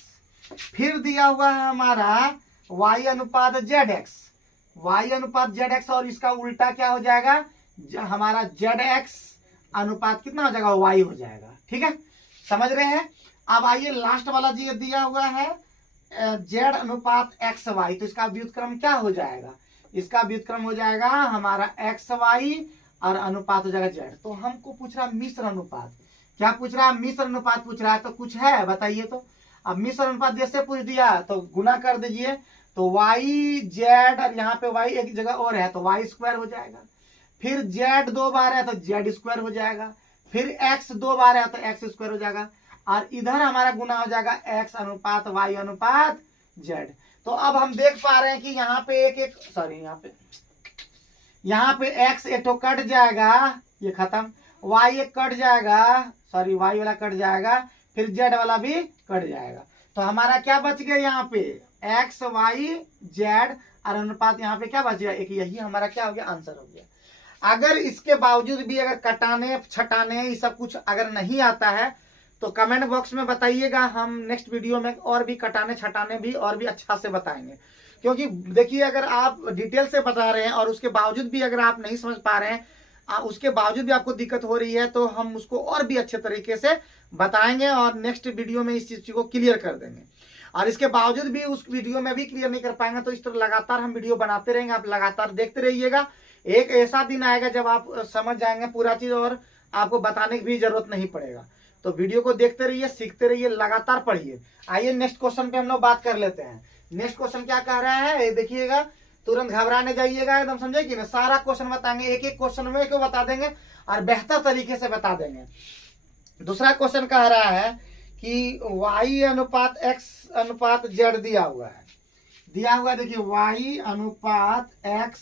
फिर दिया हुआ है हमारा y अनुपात जेड एक्स, वाई अनुपात जेड एक्स, और इसका उल्टा क्या हो जाएगा हमारा जेड एक्स अनुपात कितना हो जाएगा वाई हो जाएगा। ठीक है, समझ रहे हैं। अब आइए लास्ट वाला जी दिया हुआ है जेड अनुपात एक्स वाई, तो इसका व्युत्क्रम क्या हो जाएगा, इसका व्युत्क्रम हो जाएगा हमारा एक्स वाई और अनुपात हो जाएगा जेड। तो हमको पूछ रहा मिश्र अनुपात, क्या पूछ रहा है मिश्र अनुपात पूछ रहा है, तो कुछ है बताइए। तो अब मिश्र अनुपात जैसे पूछ दिया तो गुना कर दीजिए, तो वाई जेड और यहाँ पे वाई एक जगह और है तो वाई स्क्वायर हो जाएगा, फिर जेड 2 बार है तो जेड स्क्वायर हो जाएगा, फिर एक्स 2 बार है तो एक्स स्क्वायर हो जाएगा, और इधर हमारा गुना हो जाएगा एक्स अनुपात वाई अनुपात जेड। तो अब हम देख पा रहे हैं कि यहाँ पे एक सॉरी यहाँ पे एक्स एक तो कट जाएगा, ये खत्म, वाई एक कट जाएगा, सॉरी वाई वाला कट जाएगा, फिर जेड वाला भी कट जाएगा। तो हमारा क्या बच गया यहाँ पे एक्स वाई जेड और अनुपात यहाँ पे क्या बच गया एक, यही हमारा क्या हो गया आंसर हो गया। अगर इसके बावजूद भी अगर कटाने छटाने ये सब कुछ अगर नहीं आता है तो कमेंट बॉक्स में बताइएगा, हम नेक्स्ट वीडियो में और भी कटाने छटाने भी और भी अच्छा से बताएंगे। क्योंकि देखिए अगर आप डिटेल से बता रहे हैं और उसके बावजूद भी अगर आप नहीं समझ पा रहे हैं, उसके बावजूद भी आपको दिक्कत हो रही है, तो हम उसको और भी अच्छे तरीके से बताएंगे और नेक्स्ट वीडियो में इस चीज को क्लियर कर देंगे। और इसके बावजूद भी उस वीडियो में भी क्लियर नहीं कर पाएंगे तो इस तरह लगातार हम वीडियो बनाते रहेंगे, आप लगातार देखते रहिएगा। एक ऐसा दिन आएगा जब आप समझ जाएंगे पूरा चीज और आपको बताने की भी जरूरत नहीं पड़ेगा। तो वीडियो को देखते रहिए, सीखते रहिए, लगातार पढ़िए। आइए नेक्स्ट क्वेश्चन पे हम लोग बात कर लेते हैं। नेक्स्ट क्वेश्चन क्या कह रहा है देखिएगा, तुरंत घबराने जाइएगा, एकदम समझे कि ना, सारा क्वेश्चन बताएंगे, एक एक क्वेश्चन में क्यों बता देंगे और बेहतर तरीके से बता देंगे। दूसरा क्वेश्चन कह रहा है कि y अनुपात x अनुपात z दिया हुआ है, दिया हुआ है देखिए y अनुपात x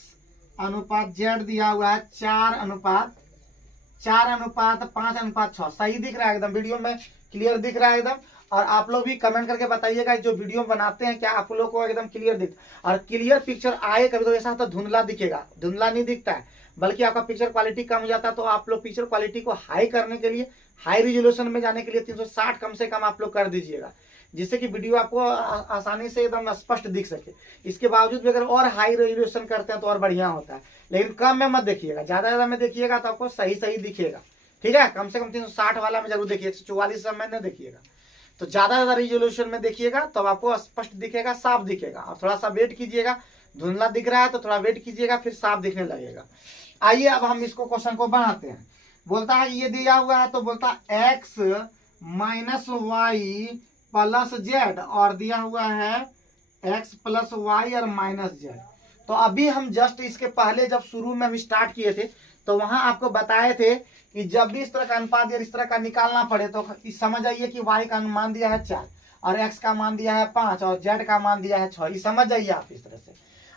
अनुपात z दिया हुआ है 4 अनुपात 5 अनुपात 6। सही दिख रहा है एकदम, वीडियो में क्लियर दिख रहा है एकदम। और आप लोग भी कमेंट करके बताइएगा जो वीडियो बनाते हैं क्या आप लोग को एकदम क्लियर दिख, और क्लियर पिक्चर आए। कभी तो ऐसा होता है धुंधला दिखेगा, धुंधला नहीं दिखता है, बल्कि आपका पिक्चर क्वालिटी कम हो जाता है। तो आप लोग पिक्चर क्वालिटी को हाई करने के लिए, हाई रिजोल्यूशन में जाने के लिए 360 कम से कम आप लोग कर दीजिएगा, जिससे कि वीडियो आपको आसानी से एकदम स्पष्ट दिख सके। इसके बावजूद भी अगर और हाई रेजोल्यूशन करते हैं तो और बढ़िया होता है, लेकिन कम में मत देखिएगा, ज्यादा में देखिएगा तो आपको सही सही दिखेगा। ठीक है, कम से कम 360 वाला में जरूर देखिए, 144 में न देखिएगा। तो ज्यादा रिजोल्यूशन में देखिएगा तो आपको स्पष्ट दिखेगा, साफ दिखेगा। और थोड़ा सा वेट कीजिएगा, धुंधला दिख रहा है तो थोड़ा वेट कीजिएगा, फिर साफ दिखने लगेगा। आइए अब हम इसको क्वेश्चन को बनाते हैं। बोलता है ये दिया हुआ है तो बोलता है x minus Y plus Z, और दिया हुआ है x प्लस वाई और माइनस जेड। तो अभी हम जस्ट इसके पहले जब शुरू में हम स्टार्ट किए थे तो वहां आपको बताए थे कि जब भी इस तरह का अनुपात या इस तरह का निकालना पड़े तो समझ आइए कि y का मान दिया है 4 और x का मान दिया है 5 और z का मान दिया है 6। ये समझ जाइए आप इस तरह से।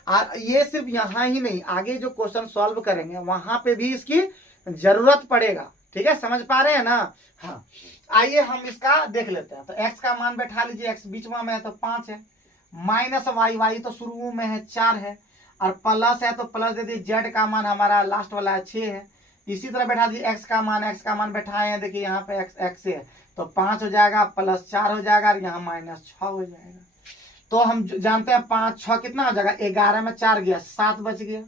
और ये सिर्फ यहाँ ही नहीं, आगे जो क्वेश्चन सॉल्व करेंगे वहां पे भी इसकी जरूरत पड़ेगा। ठीक है, समझ पा रहे हैं ना। हाँ, आइए हम इसका देख लेते हैं। तो x का मान बैठा लीजिए, x बीच में है तो 5 है, माइनस वाई, वाई तो शुरू में है 4 है, और प्लस है तो प्लस दे दीजिए, जेड का मान हमारा लास्ट वाला है 6 है। इसी तरह बैठा दीजिए x का मान बैठाए हैं, देखिए यहाँ पे x है तो 5 हो जाएगा, प्लस 4 हो जाएगा और यहाँ माइनस 6 हो जाएगा। तो हम जानते हैं 5 6 कितना हो जाएगा, 11 में 4 गया 7 बच गया,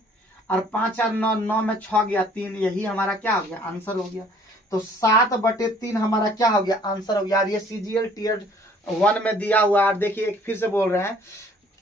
और 5 4 9 9 में 6 गया 3, यही हमारा क्या हो गया आंसर हो गया। तो 7/3 हमारा क्या हो गया आंसर हो गया। और ये CGL Tier 1 में दिया हुआ है। देखिए फिर से बोल रहे हैं,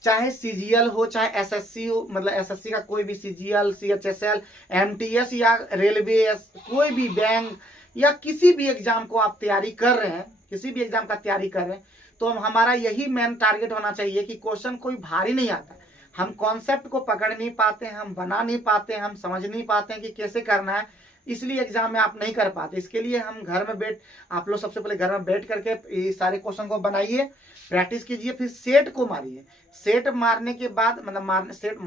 चाहे CGL हो चाहे SSC हो, मतलब SSC का कोई भी CGL CHSL MTS या रेलवे, कोई भी बैंक या किसी भी एग्जाम को आप तैयारी कर रहे हैं, किसी भी एग्जाम का तैयारी कर रहे हैं, तो हमारा यही मेन टारगेट होना चाहिए कि क्वेश्चन कोई भारी नहीं आता, हम कॉन्सेप्ट को पकड़ नहीं पाते हैं, हम बना नहीं पाते हैं, हम समझ नहीं पाते हैं कि कैसे करना है, इसलिए एग्जाम में आप नहीं कर पाते। इसके लिए हम घर में बैठ, आप लोग सबसे पहले घर में बैठ करके ये सारे क्वेश्चन को बनाइए, प्रैक्टिस कीजिए, फिर सेट को मारिए। सेट मारने के बाद मतलब सेट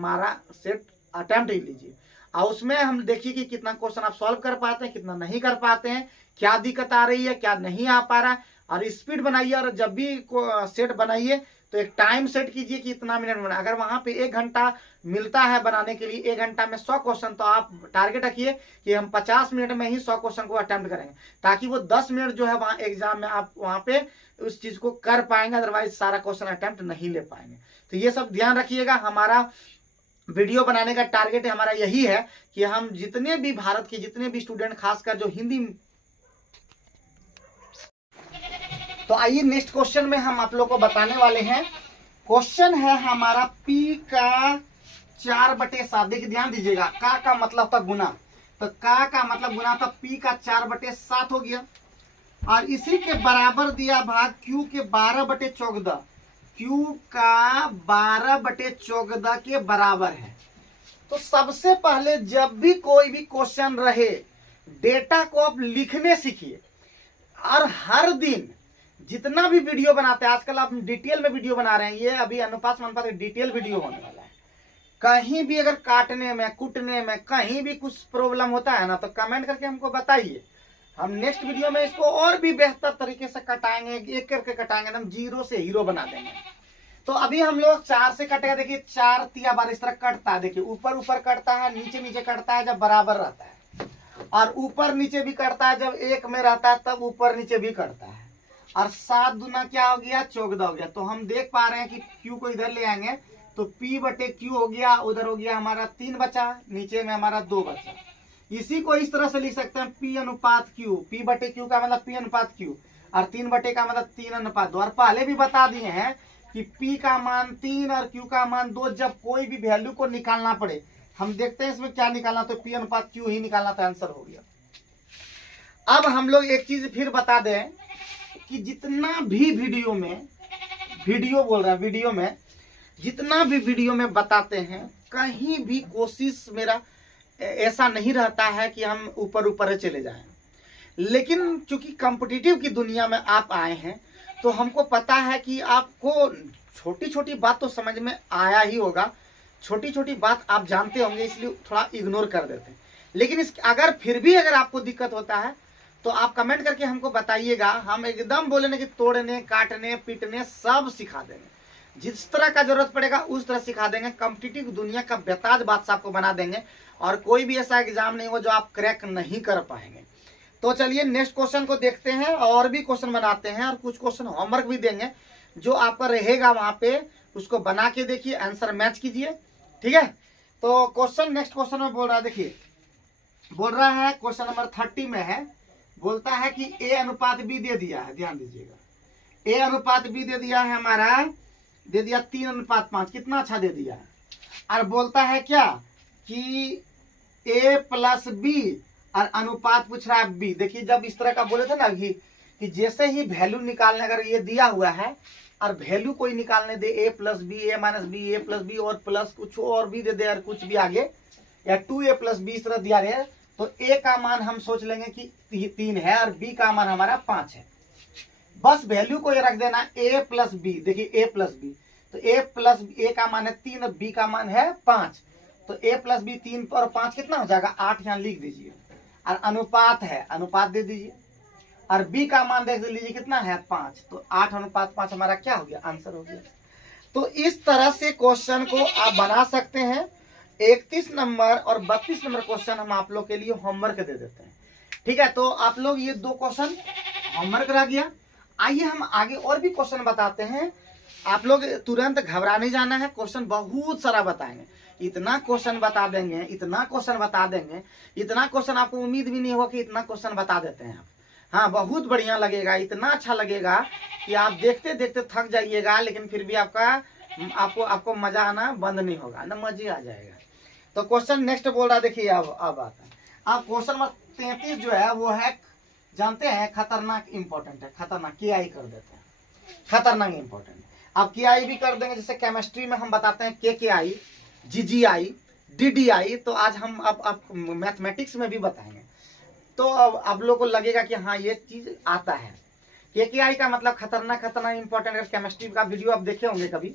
अटेम्प्ट ही लीजिए, और उसमें हम देखिए कि कितना क्वेश्चन आप सॉल्व कर पाते हैं, कितना नहीं कर पाते हैं, क्या दिक्कत आ रही है, क्या नहीं आ पा रहा है, और स्पीड बनाइए। और जब भी सेट बनाइए तो एक टाइम सेट कीजिए कि इतना मिनट बना। अगर वहां पे 1 घंटा मिलता है बनाने के लिए, 1 घंटा में 100 क्वेश्चन, तो आप टारगेट रखिए कि हम 50 मिनट में ही 100 क्वेश्चन को अटेम्प्ट करेंगे, ताकि वो 10 मिनट जो है वहाँ एग्जाम में आप वहाँ पे उस चीज को कर पाएंगे, अदरवाइज सारा क्वेश्चन अटेम्प्ट नहीं ले पाएंगे। तो ये सब ध्यान रखिएगा। हमारा वीडियो बनाने का टारगेट हमारा यही है कि हम जितने भी भारत के जितने भी स्टूडेंट, खासकर जो हिंदी। तो आइए नेक्स्ट क्वेश्चन में हम आप लोग को बताने वाले हैं। क्वेश्चन है हमारा P का 4/7। देखिए ध्यान दीजिएगा, का मतलब था गुना, तो का मतलब गुना था P का 4/7 हो गया, और इसी के बराबर दिया भाग Q के 12/14। Q का 12/14 के बराबर है। तो सबसे पहले जब भी कोई भी क्वेश्चन रहे, डेटा को आप लिखने सीखिए, और हर दिन जितना भी वीडियो बनाते हैं, आजकल आप डिटेल में वीडियो बना रहे हैं, ये अभी अनुपात समानुपात डिटेल वीडियो होने वाला है। कहीं भी अगर काटने में, कूटने में कहीं भी कुछ प्रॉब्लम होता है ना, तो कमेंट करके हमको बताइए। हम नेक्स्ट वीडियो में इसको और भी बेहतर तरीके से कटाएंगे, एक करके कटाएंगे, हम 0 से हीरो बना देंगे। तो अभी हम लोग 4 से कटेगा। देखिए 4 तिया 12 इस तरह कटता है। देखिए ऊपर ऊपर कटता है, नीचे नीचे कटता है जब बराबर रहता है, और ऊपर नीचे भी कटता है जब 1 में रहता है, तब ऊपर नीचे भी कटता है। और 7 दूना क्या हो गया, 14 हो गया। तो हम देख पा रहे हैं कि Q को इधर ले आएंगे तो P/Q हो गया, उधर हो गया हमारा 3 बचा, नीचे में हमारा 2 बचा। इसी को इस तरह से लिख सकते हैं P/Q। P/Q का मतलब P/Q, और 3 का मतलब 3/2। और पहले भी बता दिए हैं कि P का मान 3 और Q का मान 2, जब कोई भी वैल्यू को निकालना पड़े, हम देखते हैं इसमें क्या निकालना, तो P/Q ही निकालना था, आंसर हो गया। अब हम लोग एक चीज फिर बता दें कि जितना भी वीडियो में, वीडियो में जितना भी वीडियो में बताते हैं, कहीं भी कोशिश मेरा ऐसा नहीं रहता है कि हम ऊपर ऊपर चले जाएं। लेकिन चूंकि कॉम्पिटिटिव की दुनिया में आप आए हैं, तो हमको पता है कि आपको छोटी छोटी बात तो समझ में आया ही होगा, छोटी छोटी बात आप जानते होंगे, इसलिए थोड़ा इग्नोर कर देते हैं। लेकिन अगर फिर भी अगर आपको दिक्कत होता है, तो आप कमेंट करके हमको बताइएगा। हम एकदम बोलेंगे कि तोड़ने, काटने, पीटने सब सिखा देंगे, जिस तरह का जरूरत पड़ेगा उस तरह सिखा देंगे। कॉम्पिटिटिव दुनिया का बेताज बादशाह आपको बना देंगे, और कोई भी ऐसा एग्जाम नहीं हो जो आप क्रैक नहीं कर पाएंगे। तो चलिए नेक्स्ट क्वेश्चन को देखते हैं, और भी क्वेश्चन बनाते हैं, और कुछ क्वेश्चन होमवर्क भी देंगे जो आपका रहेगा वहां पे, उसको बना के देखिए, आंसर मैच कीजिए, ठीक है। तो क्वेश्चन नेक्स्ट क्वेश्चन में बोल रहा है, देखिए बोल रहा है क्वेश्चन नंबर 30 में है, बोलता है कि A/B दे दिया है। ध्यान दीजिएगा, A/B दे दिया है हमारा, दे दिया 3:5। कितना अच्छा दे दिया है। और बोलता है क्या कि A+B, और अनुपात पूछ रहा है B। देखिए जब इस तरह का बोले थे ना कि जैसे ही वैल्यू निकालने, अगर ये दिया हुआ है और वैल्यू कोई निकालने दे, A+B, A-B, A+B और प्लस कुछ और भी दे दे, और कुछ भी आगे, या 2A+B इस तरह दिया रहे, तो A का मान हम सोच लेंगे कि 3 है, और B का मान हमारा 5 है। बस वैल्यू को ये रख देना A+B। देखिए A+B, तो A का मान है 3 और B का मान है 5, तो A+B 3 और 5 कितना हो जाएगा, 8 यहाँ लिख दीजिए। और अनुपात है, अनुपात दे दीजिए, और B का मान देख लीजिए कितना है 5, तो 8:5 हमारा क्या हो गया, आंसर हो गया। तो इस तरह से क्वेश्चन को आप बना सकते हैं। 31 नंबर और 32 नंबर क्वेश्चन हम आप लोग के लिए होमवर्क दे देते हैं, ठीक है। तो आप लोग ये 2 क्वेश्चन होमवर्क रह गया। आइए हम आगे और भी क्वेश्चन बताते हैं। आप लोग तुरंत घबरा नहीं जाना है, क्वेश्चन बहुत सारा बताएंगे, इतना क्वेश्चन बता देंगे, इतना क्वेश्चन बता देंगे, इतना क्वेश्चन आपको उम्मीद भी नहीं होगा कि इतना क्वेश्चन बता देते हैं आप। हाँ, बहुत बढ़िया लगेगा, इतना अच्छा लगेगा कि आप देखते देखते थक जाइएगा, लेकिन फिर भी आपको मजा आना बंद नहीं होगा ना, मजे आ जाएगा। तो क्वेश्चन नेक्स्ट बोल रहा, देखिए अब आता है। अब क्वेश्चन नंबर 33 जो है वो है, जानते हैं, खतरनाक इंपॉर्टेंट है, खतरनाक KI कर देते हैं, खतरनाक इंपॉर्टेंट। अब KI भी कर देंगे, जैसे केमिस्ट्री में हम बताते हैं KKI, GGI, DDI, तो आज हम अब मैथमेटिक्स में भी बताएंगे। तो अब आप लोग को लगेगा कि हाँ ये चीज आता है। KKI का मतलब खतरनाक इंपॉर्टेंट। अगर केमिस्ट्री का वीडियो आप देखे होंगे कभी,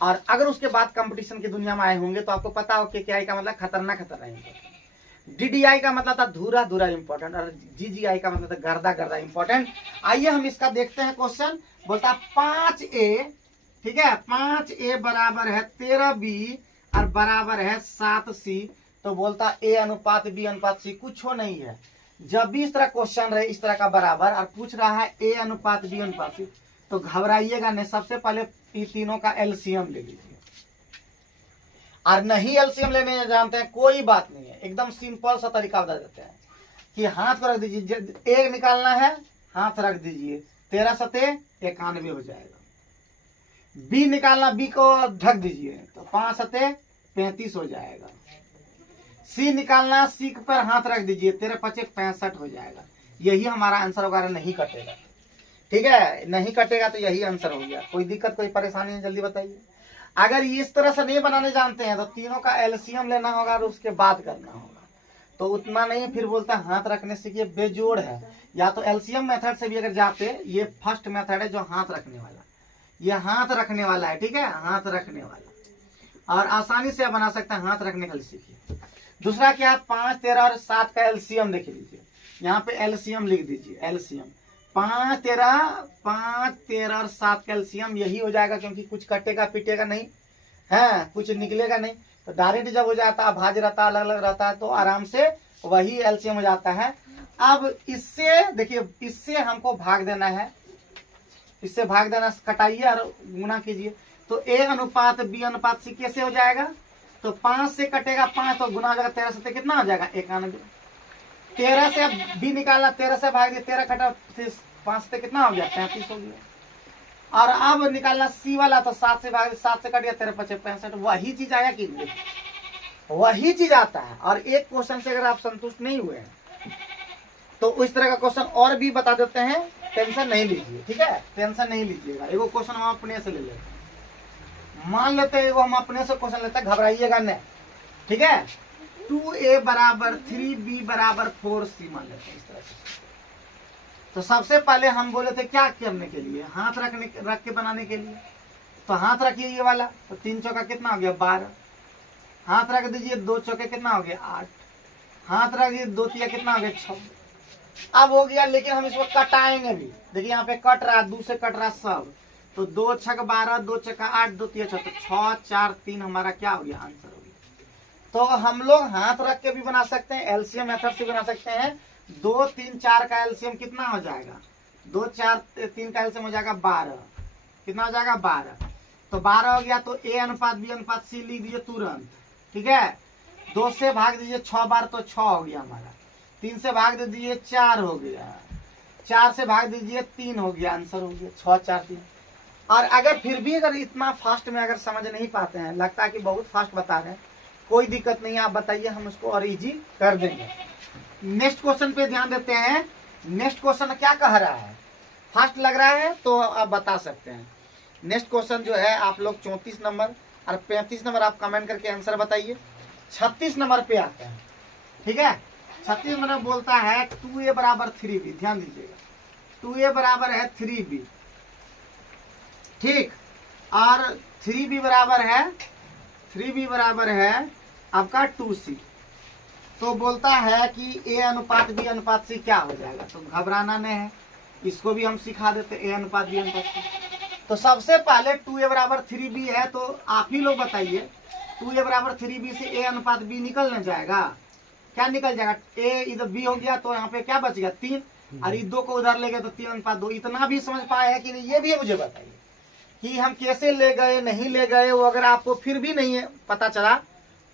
और अगर उसके बाद कंपटीशन की दुनिया में आए होंगे, तो आपको पता हो KKI का मतलब खतरनाक इंपॉर्टेंट। DDI का मतलब था धूरा इंपॉर्टेंट, और GGI का मतलब था गर्दा इंपॉर्टेंट। आइए हम इसका देखते हैं क्वेश्चन। बोलता 5A ठीक है, 5A बराबर है 13B और बराबर है 7C। तो बोलता A अनुपात B अनुपात C कुछ हो नहीं है। जब भी इस तरह क्वेश्चन रहे इस तरह का बराबर और पूछ रहा है A अनुपात B अनुपात C, तो घबराइएगा नहीं, सबसे पहले ये तीनों का एलसीएम ले लीजिए। और नहीं एलसीएम लेने जानते हैं कोई बात नहीं है, एकदम सिंपल सा तरीका बता देते हैं कि हाथ को रख दीजिए, A निकालना है हाथ रख दीजिए, 13 सते 91 हो जाएगा। B निकालना, B को ढक दीजिए तो 5 सते 35 हो जाएगा। C निकालना, C पर हाथ रख दीजिए, 13 पचे 65 हो जाएगा। यही हमारा आंसर वगैरह नहीं कटेगा, ठीक है, नहीं कटेगा तो यही आंसर हो गया। कोई दिक्कत कोई परेशानी है जल्दी बताइए। अगर इस तरह से नहीं बनाने जानते हैं तो तीनों का एलसीएम लेना होगा और उसके बाद करना होगा, तो उतना नहीं। फिर बोलता है हाथ रखने से ये बेजोड़ है, या तो एलसीएम मेथड से भी अगर जाते, ये फर्स्ट मेथड है जो हाथ रखने वाला, ये हाथ रखने वाला है, ठीक है, हाथ रखने वाला, और आसानी से आप बना सकते हैं, हाथ रखने का सीखिए। दूसरा क्या है, 5, 13 और 7 का एलसीएम देख लीजिए, यहाँ पे एलसीएम लिख दीजिए, एलसीएम 5, 13 और 7 का एलसीएम यही हो जाएगा, क्योंकि कुछ कटेगा पीटेगा नहीं है, कुछ निकलेगा नहीं, तो डायरेक्ट जब हो जाता है, भाज रहता है, अलग अलग रहता है, तो आराम से वही एलसीएम हो जाता है। अब इससे देखिए, इससे हमको भाग देना है, इससे भाग देना, कटाइए और गुना कीजिए, तो A अनुपात B अनुपात C कैसे हो जाएगा, तो 5 से कटेगा 5 तो गुना हो जाएगा, 13 से कितना हो जाएगा 91। 13 से B निकालना, 13 से भाग दिया, 13 कटा 5 से कितना हो गया 35 हो गया। और अब निकालना C वाला, तो 7 से भाग दिया, 7 से कट गया 13 पचे 65। वही चीज आया कि वही चीज आता है। और एक क्वेश्चन से अगर आप संतुष्ट नहीं हुए हैं तो इस तरह का क्वेश्चन और भी बता देते हैं, टेंशन नहीं लीजिए, ठीक है, टेंशन नहीं लीजिएगा। एगो क्वेश्चन हम अपने से ले लेते हैं, मान लेते हैं, हम अपने से क्वेश्चन लेते हैं, घबराइएगा नहीं, ठीक है। 2A बराबर 3B बराबर 4C मान लेते हैं इस तरह से। तो सबसे पहले हम बोले थे क्या करने के लिए, हाथ रख के बनाने के लिए, तो हाथ रखिए ये वाला, तो 3 चौका कितना हो गया 12, हाथ रख दीजिए, 2 चौके कितना हो गया 8, हाथ रख दीजिए, 2 तिया कितना हो गया 6। अब हो गया, लेकिन हम इसको कटाएंगे भी, देखिए यहाँ पे कट रहा, 2 से कट रहा सब, तो 2 छक 12, 2 चक्का 8, 2 तिया 6, तो 6, 4, 3 हमारा क्या हो गया आंसर हो गया। तो हम लोग हाथ रख के भी बना सकते हैं, एलसीएम मेथड से बना सकते हैं। 2, 3, 4 का एलसीएम कितना हो जाएगा, 2, 4, 3 का एलसीएम हो जाएगा 12, कितना हो जाएगा 12, तो 12 हो गया। तो A अनुपात B अनुपात C लिख दीजिए तुरंत, ठीक है। 2 से भाग दीजिए 6 बार, तो 6 हो गया हमारा। 3 से भाग दे दीजिए 4 हो गया, 4 से भाग दीजिए 3 हो गया, आंसर हो गया 6, 4, 3। और अगर फिर भी अगर इतना फास्ट में अगर समझ नहीं पाते हैं, लगता है कि बहुत फास्ट बता रहे हैं, कोई दिक्कत नहीं है, आप बताइए, हम उसको और इजी कर देंगे। नेक्स्ट क्वेश्चन पे ध्यान देते हैं। नेक्स्ट क्वेश्चन क्या कह रहा है, फास्ट लग रहा है तो आप बता सकते हैं। नेक्स्ट क्वेश्चन जो है आप लोग 34 नंबर और 35 नंबर आप कमेंट करके आंसर बताइए। 36 नंबर पे आते हैं, ठीक है। 36 नंबर बोलता है 2A बराबर 3B, ध्यान दीजिएगा, 2A बराबर है 3B, ठीक, और 3B बराबर है आपका 2C। तो बोलता है कि A अनुपात B अनुपात C क्या हो जाएगा, तो घबराना नहीं है, इसको भी हम सिखा देते, A अनुपात B अनुपात C। तो सबसे पहले 2A बराबर 3B है, तो आप ही लोग बताइए, 2A बराबर 3B से A अनुपात B निकल न जाएगा, क्या निकल जाएगा, A इधर B हो गया, तो यहाँ पे क्या बच गया 3, और 2 को उधर ले गए तो 3 अनुपात 2। इतना भी समझ पाए है कि नहीं, ये भी मुझे बताइए कि हम कैसे ले गए नहीं ले गए। वो अगर आपको फिर भी नहीं है पता चला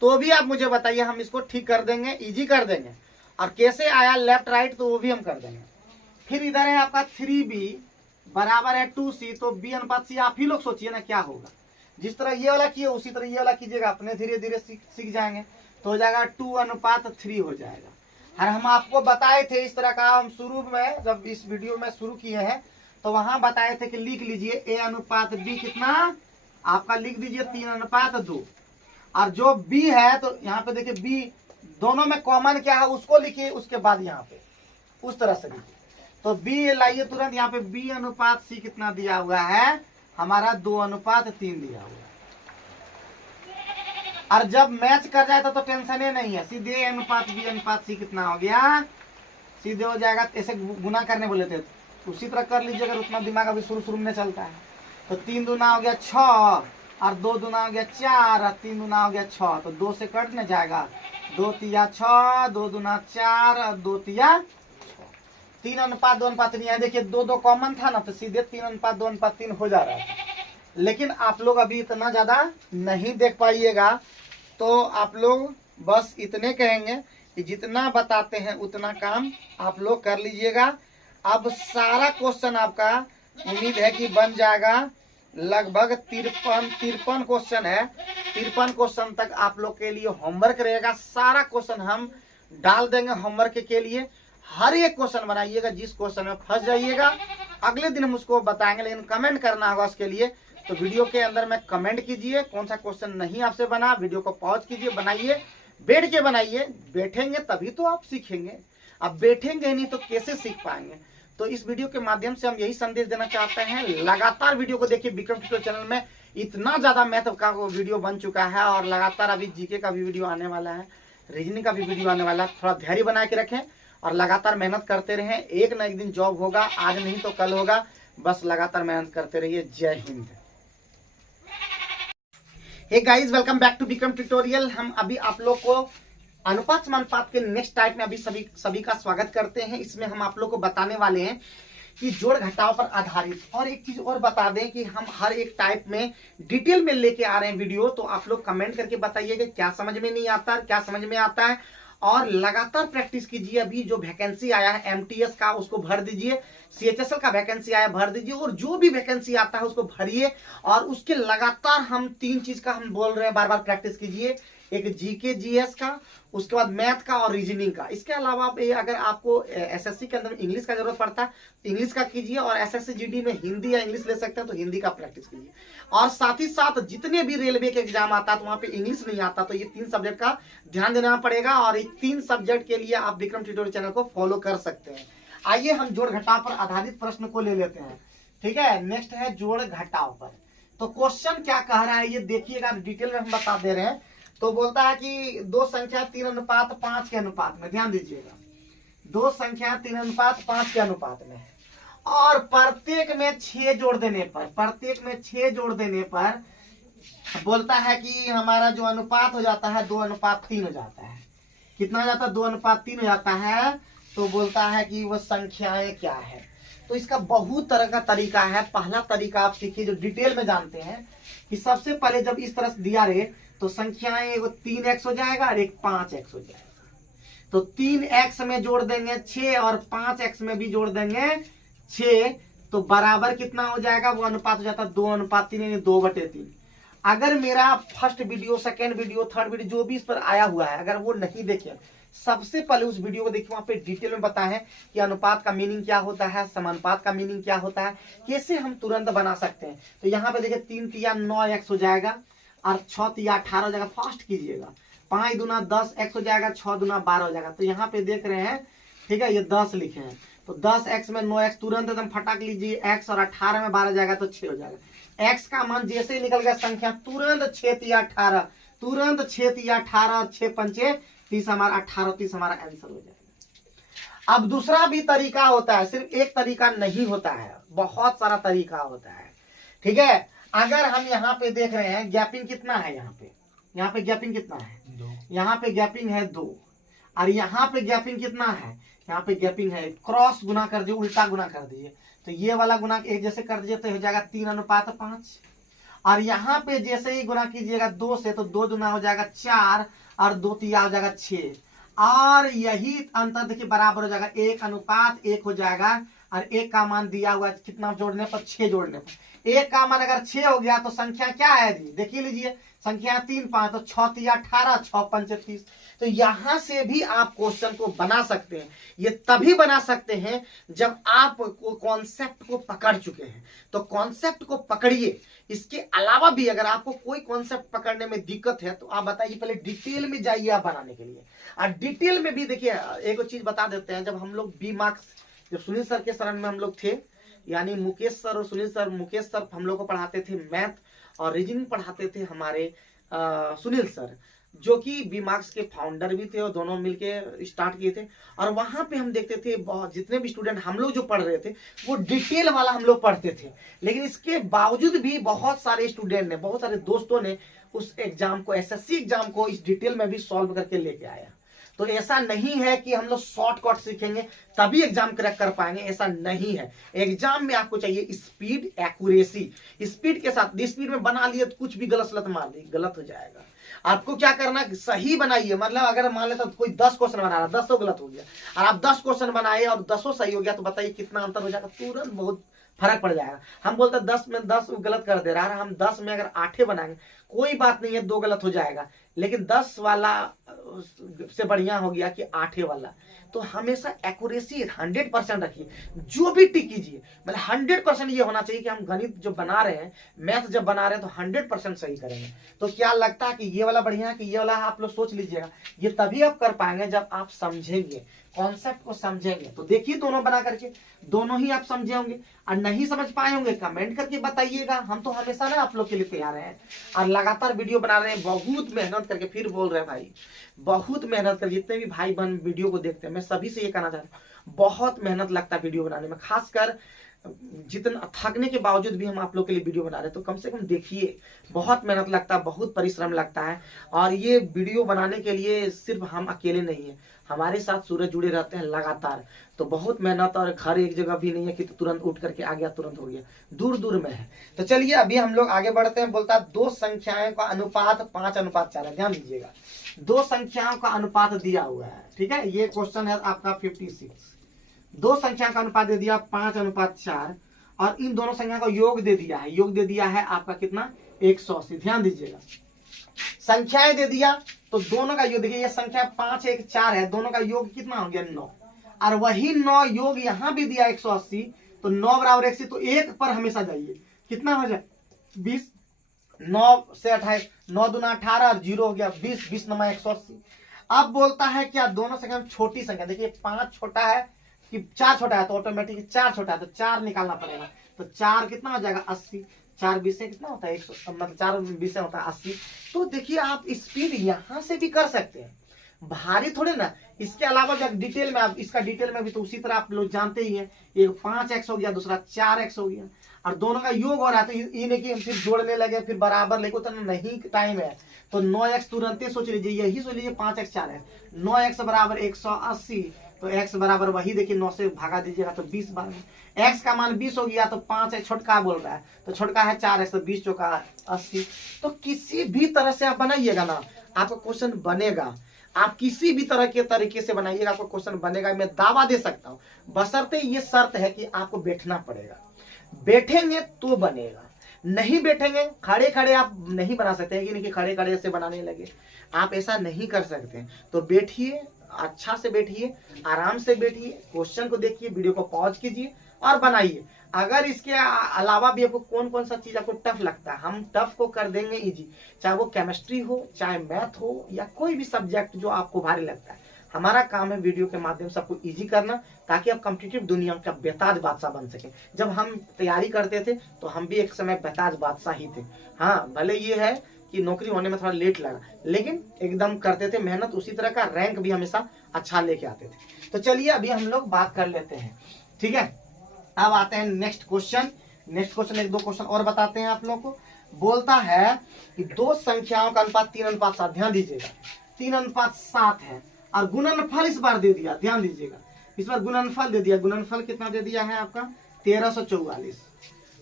तो भी आप मुझे बताइए, हम इसको ठीक कर देंगे, इजी कर देंगे। और कैसे आया लेफ्ट राइट तो वो भी हम कर देंगे। फिर इधर है आपका 3B बराबर है 2C, तो B अनुपात C आप ही लोग सोचिए ना क्या होगा। जिस तरह ये वाला किए उसी तरह ये वाला कीजिएगा, अपने धीरे धीरे सीख जाएंगे, तो हो जाएगा 2 अनुपात 3 हो जाएगा। और हम आपको बताए थे इस तरह का, हम शुरू में जब इस वीडियो में शुरू किए हैं तो वहां बताए थे कि लिख लीजिए A अनुपात B कितना, आपका लिख दीजिए 3 अनुपात 2। और जो B है तो यहाँ पे देखिए B दोनों में कॉमन क्या है उसको लिखिए, उसके बाद यहाँ पे उस तरह से लिखिए। तो B लाइए तुरंत, यहाँ पे B अनुपात C कितना दिया हुआ है हमारा 2 अनुपात 3 दिया हुआ है। और जब मैच कर जाए तो टेंशन ही नहीं है, सीधे A अनुपात B अनुपात C कितना हो गया, सीधे हो जाएगा। ऐसे गुना करने बोले थे उसी तरह कर लीजिए, अगर उतना दिमाग अभी शुरू में चलता है। तो 3 दूना हो गया 6 और 2 दूना हो गया 4 और 3 दूना हो गया 6, तो 2 से कट न जाएगा, 2 तिया 6, 2 दूना 4 और 2 तिया 3 अनुपात 2 अनुपात 3 है। देखिए 2 2 कॉमन था ना, तो सीधे 3 अनुपात 2 अनुपात 3 हो जा रहा है। लेकिन आप लोग अभी इतना ज्यादा नहीं देख पाइएगा, तो आप लोग बस इतने कहेंगे कि जितना बताते हैं उतना काम आप लोग कर लीजिएगा। अब सारा क्वेश्चन आपका उम्मीद है कि बन जाएगा। लगभग 53 क्वेश्चन है, 53 क्वेश्चन तक आप लोग के लिए होमवर्क रहेगा। सारा क्वेश्चन हम डाल देंगे होमवर्क के लिए। हर एक क्वेश्चन बनाइएगा, जिस क्वेश्चन में फंस जाइएगा अगले दिन हम उसको बताएंगे, लेकिन कमेंट करना होगा उसके लिए। तो वीडियो के अंदर में कमेंट कीजिए कौन सा क्वेश्चन नहीं आपसे बना, वीडियो को पॉज कीजिए, बनाइए, बैठ के बनाइए। बैठेंगे तभी तो आप सीखेंगे, अब बैठेंगे नहीं तो कैसे सीख पाएंगे। तो इस वीडियो के माध्यम से हम यही संदेश देना चाहते हैं, लगातार वीडियो को देखिए। विक्रम ट्यूटोरियल चैनल में इतना ज्यादा मैथ का वीडियो बन चुका है और लगातार अभी जीके का भी वीडियो आने वाला है, रीजनिंग का भी वीडियो आने वाला है। थोड़ा धैर्य बना के रखें और लगातार मेहनत करते रहें। एक न एक दिन जॉब होगा, आज नहीं तो कल होगा। बस लगातार मेहनत करते रहिए। जय हिंद। Hey guys, welcome back to Vikram tutorial. हम अभी आप लोग को अनुपात समानुपात के नेक्स्ट टाइप में अभी सभी का स्वागत करते हैं। इसमें हम आप लोग को बताने वाले हैं कि जोड़ घटाव पर आधारित। और एक चीज और बता दें कि हम हर एक टाइप में डिटेल में लेके आ रहे हैं वीडियो, तो आप लोग कमेंट करके बताइए कि क्या समझ में नहीं आता है, क्या समझ में आता है। और लगातार प्रैक्टिस कीजिए। अभी जो वैकेंसी आया है एमटीएस का उसको भर दीजिए, सीएचएसएल का वैकेंसी आया भर दीजिए, और जो भी वैकेंसी आता है उसको भरिए। और उसके लगातार हम 3 चीज का हम बोल रहे हैं, बार बार प्रैक्टिस कीजिए। एक जीके जीएस का, उसके बाद मैथ का और रीजनिंग का। इसके अलावा अगर आपको एसएससी के अंदर इंग्लिश का जरूरत पड़ता है इंग्लिश का कीजिए, और एसएससी जीडी में हिंदी या इंग्लिश ले सकते हैं तो हिंदी का प्रैक्टिस कीजिए। और साथ ही साथ जितने भी रेलवे के एग्जाम आता है तो वहां पे इंग्लिश नहीं आता, तो ये 3 सब्जेक्ट का ध्यान देना पड़ेगा। और ये 3 सब्जेक्ट के लिए आप विक्रम ट्यूटोरियल चैनल को फॉलो कर सकते हैं। आइए हम जोड़ घटाव पर आधारित प्रश्न को ले लेते हैं। ठीक है, नेक्स्ट है जोड़ घटाव पर। तो क्वेश्चन क्या कह रहा है ये देखिएगा, डिटेल में हम बता दे रहे हैं। तो बोलता है कि 2 संख्या 3 अनुपात 5 के अनुपात में, ध्यान दीजिएगा, 2 संख्या 3 अनुपात 5 के अनुपात में, और प्रत्येक में 6 जोड़ देने पर, प्रत्येक में 6 जोड़ देने पर बोलता है कि हमारा जो अनुपात हो जाता है 2 अनुपात 3 हो जाता है। कितना हो जाता है? 2 अनुपात 3 हो जाता है। तो बोलता है कि वह संख्याएं क्या है। तो इसका बहुत तरह का तरीका है। पहला तरीका आप सीखिए जो डिटेल में जानते हैं, कि सबसे पहले जब इस तरह से दिया रहे तो संख्याएं एगो 3x हो जाएगा और एक 5x हो जाएगा। तो 3x में जोड़ देंगे 6 और 5x में भी जोड़ देंगे 6, तो बराबर कितना हो जाएगा? वो अनुपात हो जाता है 2 अनुपात 3, यानी 2/3। अगर मेरा first video, second video, third video जो भी इस पर आया हुआ है, अगर वो नहीं देखे, सबसे पहले उस वीडियो को देखिए, वहां पे डिटेल में बताया है कि अनुपात का मीनिंग क्या होता है, समानुपात का मीनिंग क्या होता है, कैसे हम तुरंत बना सकते हैं। तो यहाँ पे देखिए 3 तिया 9x हो जाएगा और 6 तिया 18 हो जाएगा। फास्ट कीजिएगा, 5 दूना 10x हो जाएगा, 6 दूना 12 हो जाएगा। तो यहाँ पे देख रहे हैं, ठीक है, ये 10 लिखे हैं, तो 10x में 9x तुरंत एकदम फटाक लीजिए, x और 18 में 12 जाएगा तो 6 हो जाएगा। x का मान जैसे ही निकल गया संख्या, तुरंत 6 तिया 18, तुरंत 6 तिया 18 और 6 पंचे 30, हमारा 18, 30 हमारा आंसर हो जाएगा। अब दूसरा भी तरीका होता है, सिर्फ एक तरीका नहीं होता है, बहुत सारा तरीका होता है। ठीक है, अगर हम यहाँ पे देख रहे हैं गैपिंग कितना है, यहाँ पे गैपिंग कितना है? 2। यहाँ पे गैपिंग है 2, और यहाँ पे गैपिंग कितना है? यहाँ पे गैपिंग है, क्रॉस गुना कर दीजिए, उल्टा गुना कर दीजिए। तो ये वाला गुना एक जैसे कर दीजिए तो हो जाएगा 3 अनुपात 5, और यहाँ पे जैसे ही गुना कीजिएगा 2 से, तो 2 गुना हो जाएगा 4 और 2 तिया हो जाएगा 6। और यही अंतर देखिए बराबर हो जाएगा 1 अनुपात 1 हो जाएगा। और 1 का मान दिया हुआ है कितना जोड़ने पर? 6 जोड़ने पर। 1 का मान अगर 6 हो गया तो संख्या क्या है? देखिए लीजिए, संख्या 3 5, तो 6 तिया 18, 6 पंचे 30। तो यहां से भी आप क्वेश्चन को बना सकते हैं। ये तभी बना सकते हैं जब आप कॉन्सेप्ट को पकड़ चुके हैं। तो कॉन्सेप्ट को पकड़िए। इसके अलावा भी अगर आपको कोई कॉन्सेप्ट पकड़ने में दिक्कत है तो आप बताइए, पहले डिटेल में जाइए आप बनाने के लिए। और डिटेल में भी देखिए, एक चीज बता देते हैं, जब हम लोग बी मार्क्स, जब सुनील सर के शरण में हम लोग थे, यानी मुकेश सर और सुनील सर, मुकेश सर हम लोग को पढ़ाते थे मैथ और रीजनिंग पढ़ाते थे हमारे सुनील सर, जो कि बी मार्क्स के फाउंडर भी थे और दोनों मिलके स्टार्ट किए थे। और वहां पे हम देखते थे बहुत जितने भी स्टूडेंट हम लोग जो पढ़ रहे थे वो डिटेल वाला हम लोग पढ़ते थे, लेकिन इसके बावजूद भी बहुत सारे स्टूडेंट ने, बहुत सारे दोस्तों ने उस एग्जाम को, एसएससी एग्जाम को इस डिटेल में भी सॉल्व करके लेके आया। तो ऐसा नहीं है कि हम लोग शॉर्टकट सीखेंगे तभी एग्जाम क्रैक कर पाएंगे, ऐसा नहीं है। एग्जाम में आपको चाहिए स्पीड, एक्यूरेसी। स्पीड के साथ स्पीड में बना लिए तो कुछ भी गलत सलत मार दी, गलत हो जाएगा। आपको क्या करना है, सही बनाइए। मतलब अगर मान लेता कोई 10 क्वेश्चन बना रहा है, 10 गलत हो गया, और आप 10 क्वेश्चन बनाए और 10 सही हो गया, तो बताइए कितना अंतर हो जाएगा, तुरंत बहुत फर्क पड़ जाएगा। हम बोलते 10 में 10 गलत कर दे रहा है, हम 10 में अगर 8 बनाएंगे कोई बात नहीं है, 2 गलत हो जाएगा, लेकिन 10 वाला से बढ़िया हो गया कि 8 वाला। तो हमेशा एक्यूरेसी 100% रखिए, जो भी टिक कीजिए, मतलब 100% ये होना चाहिए कि हम गणित जो बना रहे हैं, मैथ जब बना रहे हैं तो 100% सही करेंगे। तो क्या लगता है कि ये वाला बढ़िया है कि ये वाला, आप लोग सोच लीजिएगा। ये तभी आप कर पाएंगे जब आप समझेंगे, कॉन्सेप्ट को समझेंगे। तो देखिए दोनों बना करके, दोनों ही आप समझे होंगे, और नहीं समझ पाए होंगे कमेंट करके बताइएगा। हम तो हमेशा ना आप लोग के लिए तैयार हैं और लगातार वीडियो बना रहे हैं, बहुत मेहनत करके। फिर बोल रहे हैं भाई, बहुत मेहनत कर, जितने भी भाई बहन वीडियो को देखते हैं, मैं सभी से ये कहना चाहता हूँ, बहुत मेहनत लगता है वीडियो बनाने में। खासकर जितना थकने के बावजूद भी हम आप लोग के लिए वीडियो बना रहे हैं, तो कम से कम देखिए, बहुत मेहनत लगता है, बहुत परिश्रम लगता है। और ये वीडियो बनाने के लिए सिर्फ हम अकेले नहीं है, हमारे साथ सूरज जुड़े रहते हैं लगातार। तो बहुत मेहनत, और घर एक जगह भी नहीं है कि तुरंत उठ करके आ गया, तुरंत हो गया, दूर दूर में है। तो चलिए अभी हम लोग आगे बढ़ते हैं। बोलता है 2 संख्याओं का अनुपात 5:4 है। ध्यान दीजिएगा, 2 संख्याओं का अनुपात दिया हुआ है, ठीक है। ये क्वेश्चन है आपका 56। 2 संख्या का अनुपात दे दिया 5:4, और इन दोनों संख्या का योग दे दिया है। योग दे दिया है आपका कितना, 180। ध्यान दीजिएगा, संख्याएं दे दिया तो दोनों का योग, देखिए ये संख्या 5 1 4 है, दोनों का योग कितना हो गया, 9। और वही 9 योग यहाँ भी दिया 180, तो 9 बराबर 180, तो 1 पर हमेशा जाइए, कितना हो जाए 20। 9 से 28, 9 दूना 18 और 0 हो गया 20, 20 नमा 180। अब बोलता है क्या, दोनों संख्या में छोटी संख्या, देखिए 5 छोटा है कि 4 छोटा है, तो ऑटोमेटिक 4 छोटा है, तो 4 निकालना पड़ेगा। तो 4 कितना हो जाएगा, 80। 4 20 से कितना होता है, 100, मतलब 4 20 से होता है 80। तो देखिए आप स्पीड यहाँ से भी कर सकते हैं, भारी थोड़े ना। इसके अलावा जब डिटेल में, आप इसका डिटेल में भी तो उसी तरह आप लोग जानते ही हैं, एक 5x हो गया, दूसरा 4x हो गया, और दोनों का योग हो रहा है। तो ये नहीं कि फिर जोड़ने लगे, फिर बराबर लेके, तो नहीं टाइम है। तो 9x तुरंत सोच लीजिए, यही सोच लीजिए 5x 4 है, 9x बराबर 180। तो x बराबर वही, देखिए 9 से भागा दीजिएगा तो 20 बार, x का मान 20 हो गया, तो 5 है, छोटका बोल रहा है, तो छोटका है 4x, तो 20 चौका 80। तो किसी भी तरह से आप बनाइएगा ना, आपका क्वेश्चन बनेगा। आप किसी भी तरह के तरीके से बनाइएगा, आपका क्वेश्चन बनेगा, मैं दावा दे सकता हूँ। बशर्ते ये शर्त है कि आपको बैठना पड़ेगा, बैठेंगे तो बनेगा, नहीं बैठेंगे, खड़े खड़े आप नहीं बना सकते हैं, कि खड़े खड़े से बनाने लगे, आप ऐसा नहीं कर सकते। तो बैठिए, अच्छा से बैठिए, आराम से बैठिए, क्वेश्चन को देखिए, वीडियो को पॉज कीजिए और बनाइए। अगर इसके अलावा भी आपको कौन कौन सा चीज आपको टफ लगता है, हम टफ को कर देंगे इजी, चाहे वो केमिस्ट्री हो, चाहे मैथ हो, या कोई भी सब्जेक्ट जो आपको भारी लगता है। हमारा काम है वीडियो के माध्यम से आपको इजी करना, ताकि आप कॉम्पिटिटिव दुनिया का बेताज बादशाह बन सके। जब हम तैयारी करते थे तो हम भी एक समय बेताज बादशाह ही थे। हाँ, भले ये है कि नौकरी होने में थोड़ा लेट लगा, लेकिन एकदम करते थे मेहनत, उसी तरह का रैंक भी हमेशा अच्छा लेके आते थे। तो चलिए अभी हम लोग बात कर लेते हैं, ठीक है। अब आते हैं next question. Next question 1 2 question और बताते हैं आप लोग को। बोलता है कि 2 संख्याओं का अनुपात 3:7। ध्यान दीजिएगा, 3:7 है, और गुणनफल इस बार दे दिया। ध्यान दीजिएगा, इस बार गुणनफल दे दिया। गुणनफल कितना दे दिया है आपका, 1344,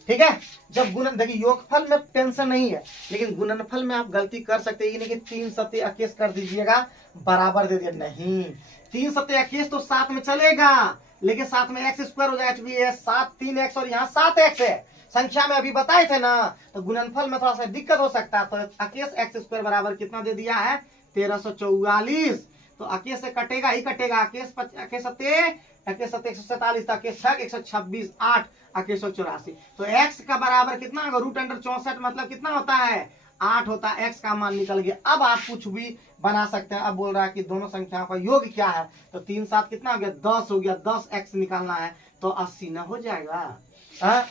ठीक है। जब गुणन, देखिए योगफल में टेंशन नहीं है, लेकिन गुणनफल में आप गलती कर सकते हैं। ये नहीं कि 3 7 21 कर दीजिएगा, बराबर दे दिया, नहीं। 3 7 21 तो 7 में चलेगा, लेकिन 7 में x स्क्वायर हो जाएगा, 7 3x और यहाँ 7x है, संख्या में अभी बताए थे ना। तो गुणनफल में थोड़ा सा दिक्कत हो सकता है। तो 21 x स्क्वायर बराबर कितना दे दिया है, 1344। तो 21 से कटेगा ही कटेगा, 21 7 147, 126, 8 184। तो x का बराबर कितना होगा, √64, मतलब कितना होता है, 8 होता है। x का मान निकल गया। अब आप कुछ भी बना सकते हैं। अब बोल रहा है कि दोनों संख्याओं का योग क्या है, तो 3 7 कितना हो गया, 10 हो गया, 10x निकालना है, तो 80 ना हो जाएगा,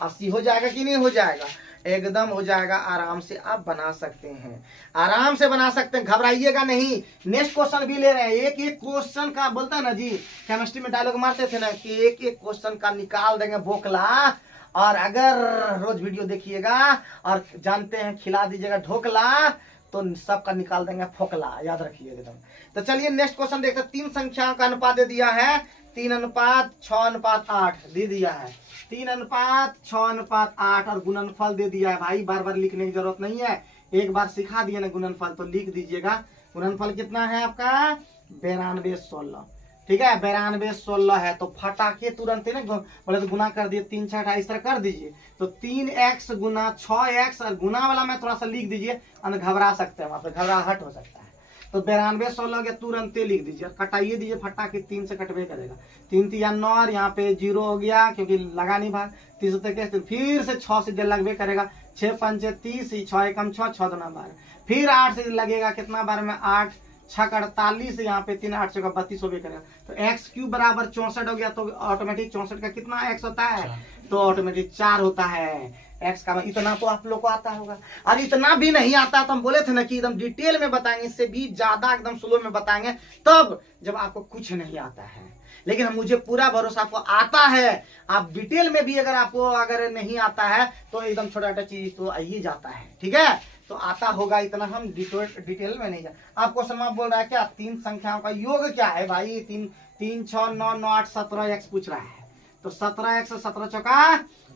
80 हो जाएगा कि नहीं हो जाएगा। एकदम हो जाएगा, आराम से आप बना सकते हैं, आराम से बना सकते हैं, घबराइएगा नहीं। नेक्स्ट क्वेश्चन भी ले रहे हैं, एक एक क्वेश्चन का बोलता है ना जी, केमिस्ट्री में डायलॉग मारते थे ना कि एक एक क्वेश्चन का निकाल देंगे बोखला, और अगर रोज वीडियो देखिएगा और जानते हैं खिला दीजिएगा ढोकला तो सबका निकाल देंगे फोकला, याद रखिए एकदम। तो चलिए नेक्स्ट क्वेश्चन देखते हैं। 3 संख्याओं का अनुपात दे दिया है 3:6:8 दे दिया है, 3:6:8 और गुणनफल दे दिया है। भाई बार बार लिखने की जरूरत नहीं है, एक बार सिखा दिए ना गुणनफल तो लिख दीजिएगा। गुणनफल कितना है आपका 92:16, ठीक है 92:16 है। तो फटाके तुरंत ना बोले तो गुना कर दिए 3×6 इस तरह कर दीजिए, तो 3x गुना 6x और गुना वाला में थोड़ा सा लिख दीजिए, घबरा सकते हैं वहां पर, घबराहट हो सकता है। तो 92:16 के तुरंत लिख दीजिए, कटाइए दीजिए फटाके, 3 से कटवे करेगा, 3 3 9 और यहाँ पे 0 हो गया क्योंकि लगा नहीं भाग, 30 तक फिर से 6 से लगभग करेगा, 6 5 30, 6 1 6, 6 2 12, फिर 8 से लगेगा कितना बार में 8 6 48, यहाँ पे 3 8 6 32 हो करेगा। तो x³ बराबर 64 हो गया, तो ऑटोमेटिक 64 का कितना x होता है, तो ऑटोमेटिक 4 होता है। x का इतना तो आप लोग को आता होगा, और इतना भी नहीं आता तो हम बोले थे ना कि एकदम डिटेल में बताएंगे, इससे भी ज्यादा एकदम स्लो में बताएंगे तब जब आपको कुछ नहीं आता है। लेकिन मुझे पूरा भरोसा आपको आता है, आप डिटेल में भी अगर नहीं आता है तो एकदम छोटा छोटा चीज तो आ ही जाता है, ठीक है तो आता होगा, इतना हम डिटेल में नहीं जा। आप क्वेश्चन बोल रहा है क्या 3 संख्याओं का योग क्या है भाई, 3 3 6 9 9 8 17 x पूछ रहा है, तो 17x 17 चौका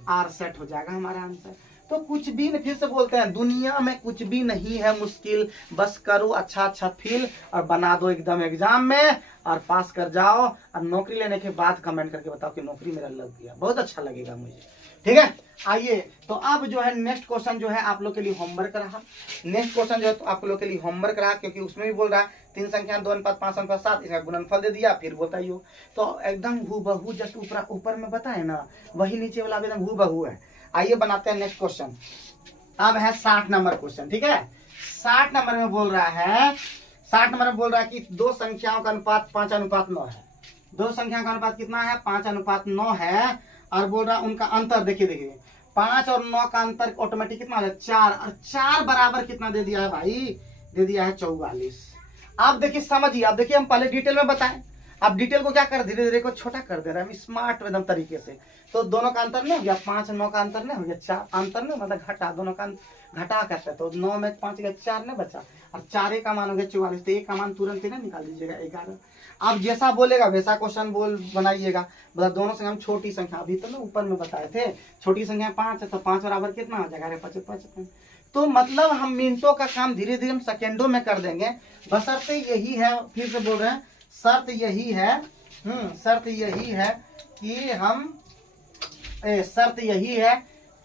68 हो जाएगा हमारा आंसर। तो कुछ भी नहीं, फिर से बोलते हैं दुनिया में कुछ भी नहीं है मुश्किल, बस करो अच्छा अच्छा फील और बना दो एकदम एग्जाम में और पास कर जाओ, और नौकरी लेने के बाद कमेंट करके बताओ कि नौकरी मेरा लग गया, बहुत अच्छा लगेगा मुझे, ठीक है। आइए तो अब जो है नेक्स्ट क्वेश्चन जो है आप लोग के लिए होमवर्क रहा, नेक्स्ट क्वेश्चन जो है तो आप लोग के लिए होमवर्क रहा, क्योंकि उसमें भी बोल रहा है 3 संख्या 2:5:7 इसका गुणनफल दे दिया, फिर बोलता ही हो, तो एकदम हूबहू जस्ट ऊपर में बताए ना वही नीचे वाला एकदम हूबहू है। आइए बनाते हैं नेक्स्ट क्वेश्चन। अब है 60 नंबर क्वेश्चन, ठीक है 60 नंबर में बोल रहा है, 60 नंबर में बोल रहा है कि 2 संख्याओं का अनुपात 5:9 है, 2 संख्याओं का अनुपात कितना है 5:9 है, और बोल रहा है उनका अंतर देखिए 5 और 9 का अंतर ऑटोमेटिक कितना है 4, और 4 बराबर कितना दे दिया है भाई, दे दिया है 44। आप देखिए समझिए, आप देखिए हम पहले डिटेल में बताएं, अब डिटेल को क्या कर धीरे धीरे को छोटा कर दे रहे हैं स्मार्ट एकदम तरीके से। तो दोनों का अंतर नहीं हो गया, 5 9 का अंतर नहीं हो गया, 4 अंतर नहीं मतलब घटा, दोनों का घटा करते हैं, तो 9 में 5 गया 4 नहीं बचा, और 4 का मान हो गया 44, तो 1 का मान तुरंत ही ना निकाल दीजिएगा 11। आप जैसा बोलेगा वैसा क्वेश्चन बनाइएगा, मतलब दोनों से हम छोटी संख्या, अभी तो ना ऊपर में बताए थे छोटी संख्या 5 है, तो 5 बराबर कितना हो जाएगा 55। तो मतलब हम मिनटों का काम धीरे धीरे हम सेकेंडों में कर देंगे, बशर्ते यही है, फिर से बोल रहे हैं शर्त यही है, शर्त यही है कि हम शर्त यही है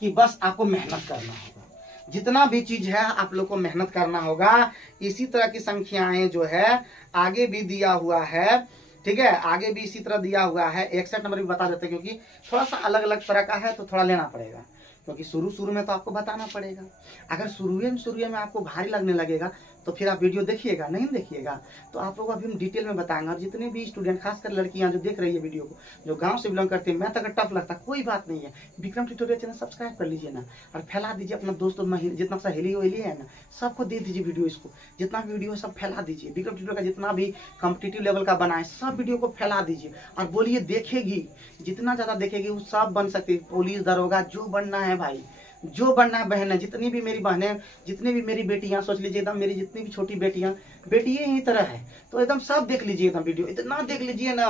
कि बस आपको मेहनत करना होगा, जितना भी चीज है आप लोग को मेहनत करना होगा। इसी तरह की संख्याएं जो है आगे भी दिया हुआ है, ठीक है आगे भी इसी तरह दिया हुआ है। 61 नंबर भी बता देते हैं, क्योंकि थोड़ा सा अलग अलग तरह का है तो थोड़ा लेना पड़ेगा, क्योंकि शुरू में तो आपको बताना पड़ेगा। अगर शुरू में आपको भारी लगने लगेगा तो फिर आप वीडियो देखिएगा, नहीं देखिएगा तो आप लोग अभी हम डिटेल में बताएंगे। और जितने भी स्टूडेंट खासकर लड़कियां जो देख रही है वीडियो को, जो गांव से बिलोंग करती है, मैथ अगर टफ लगता कोई बात नहीं है, विक्रम ट्यूटोरियल चैनल सब्सक्राइब कर लीजिए ना, और फैला दीजिए अपना दोस्तों में, जितना सहेली वहेली है ना सबको दे दीजिए वीडियो, इसको जितना भी वीडियो है सब फैला दीजिए। विक्रम ट्यूटोरियल का जितना भी कॉम्पिटिटिव लेवल का बनाए सब वीडियो को फैला दीजिए, और बोलिए देखेगी, जितना ज़्यादा देखेगी वो सब बन सकती है, पुलिस दरोगा जो बनना है भाई, जो बनना है बहन है, जितनी भी मेरी बहनें, जितनी भी मेरी बेटियां, सोच लीजिए एकदम मेरी जितनी भी छोटी बेटियां ही तरह है, तो एकदम सब देख लीजिए, एकदम वीडियो इतना देख लीजिए ना,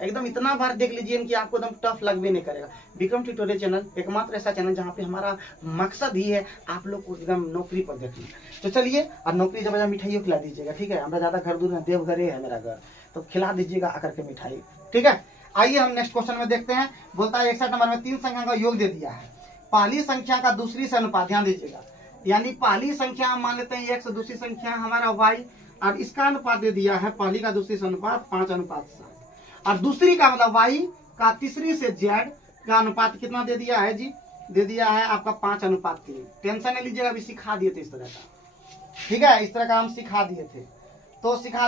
एकदम इतना बार देख लीजिए कि आपको एकदम टफ लगने नहीं करेगा। विक्रम ट्यूटोरियल चैनल एकमात्र ऐसा चैनल जहाँ पे हमारा मकसद ही है आप लोग को एकदम नौकरी पर देखना। तो चलिए, और नौकरी जब मिठाइयों खिला दीजिएगा, ठीक है हमारा ज़्यादा घर दूर है, देवघर है मेरा घर, तो खिला दीजिएगा आकर के मिठाई, ठीक है। आइए हम नेक्स्ट क्वेश्चन में देखते हैं। बोलता है 61 नंबर में 3 संख्या का योग दे दिया है, पहली संख्या का दूसरी से अनुपात, ध्यान दीजिएगा, यानी पहली संख्या हम मान लेते हैं x, दूसरी संख्या हमारा y, और इसका अनुपात दे दिया है पहली का दूसरी से अनुपात 5:7, और दूसरी का मतलब y का तीसरी से z का अनुपात कितना दे दिया है जी, दे दिया है आपका 5:3। टेंशन नहीं लीजिएगा, अभी सिखा दिए थे इस तरह का, ठीक है इस तरह का हम सिखा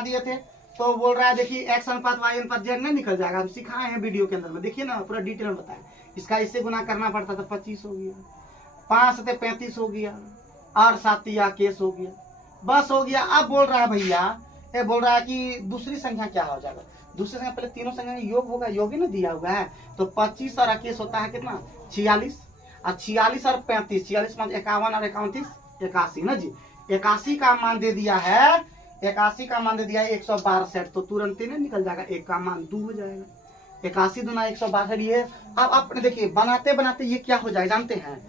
दिए थे। तो बोल रहा है देखिए x:y:z नहीं निकल जाएगा, हम सिखाए हैं वीडियो के अंदर में, देखिए ना पूरा डिटेल में बताया। इसका इससे गुना करना पड़ता था 25 हो गया, 5 से 35 हो गया, 8 7 या केस हो गया, बस हो गया। अब बोल रहा है भैया, ये बोल रहा है कि दूसरी संख्या क्या हो जाएगा। दूसरी संख्या पहले तीनों संख्या योग होगा, योग ही ना दिया हुआ है। तो 25 और 21 होता है कितना 46, और 46 और 35, 46 मान 51 और 31 81 ना जी। 81 का मान दे दिया है, 81 का मान दे दिया है 162, तो तुरंत ही नहीं निकल जाएगा, 1 का मान 2 हो जाएगा। 81 दूना 162 ये। अब आपने देखिए बनाते बनाते ये क्या हो जाएगा जानते हैं,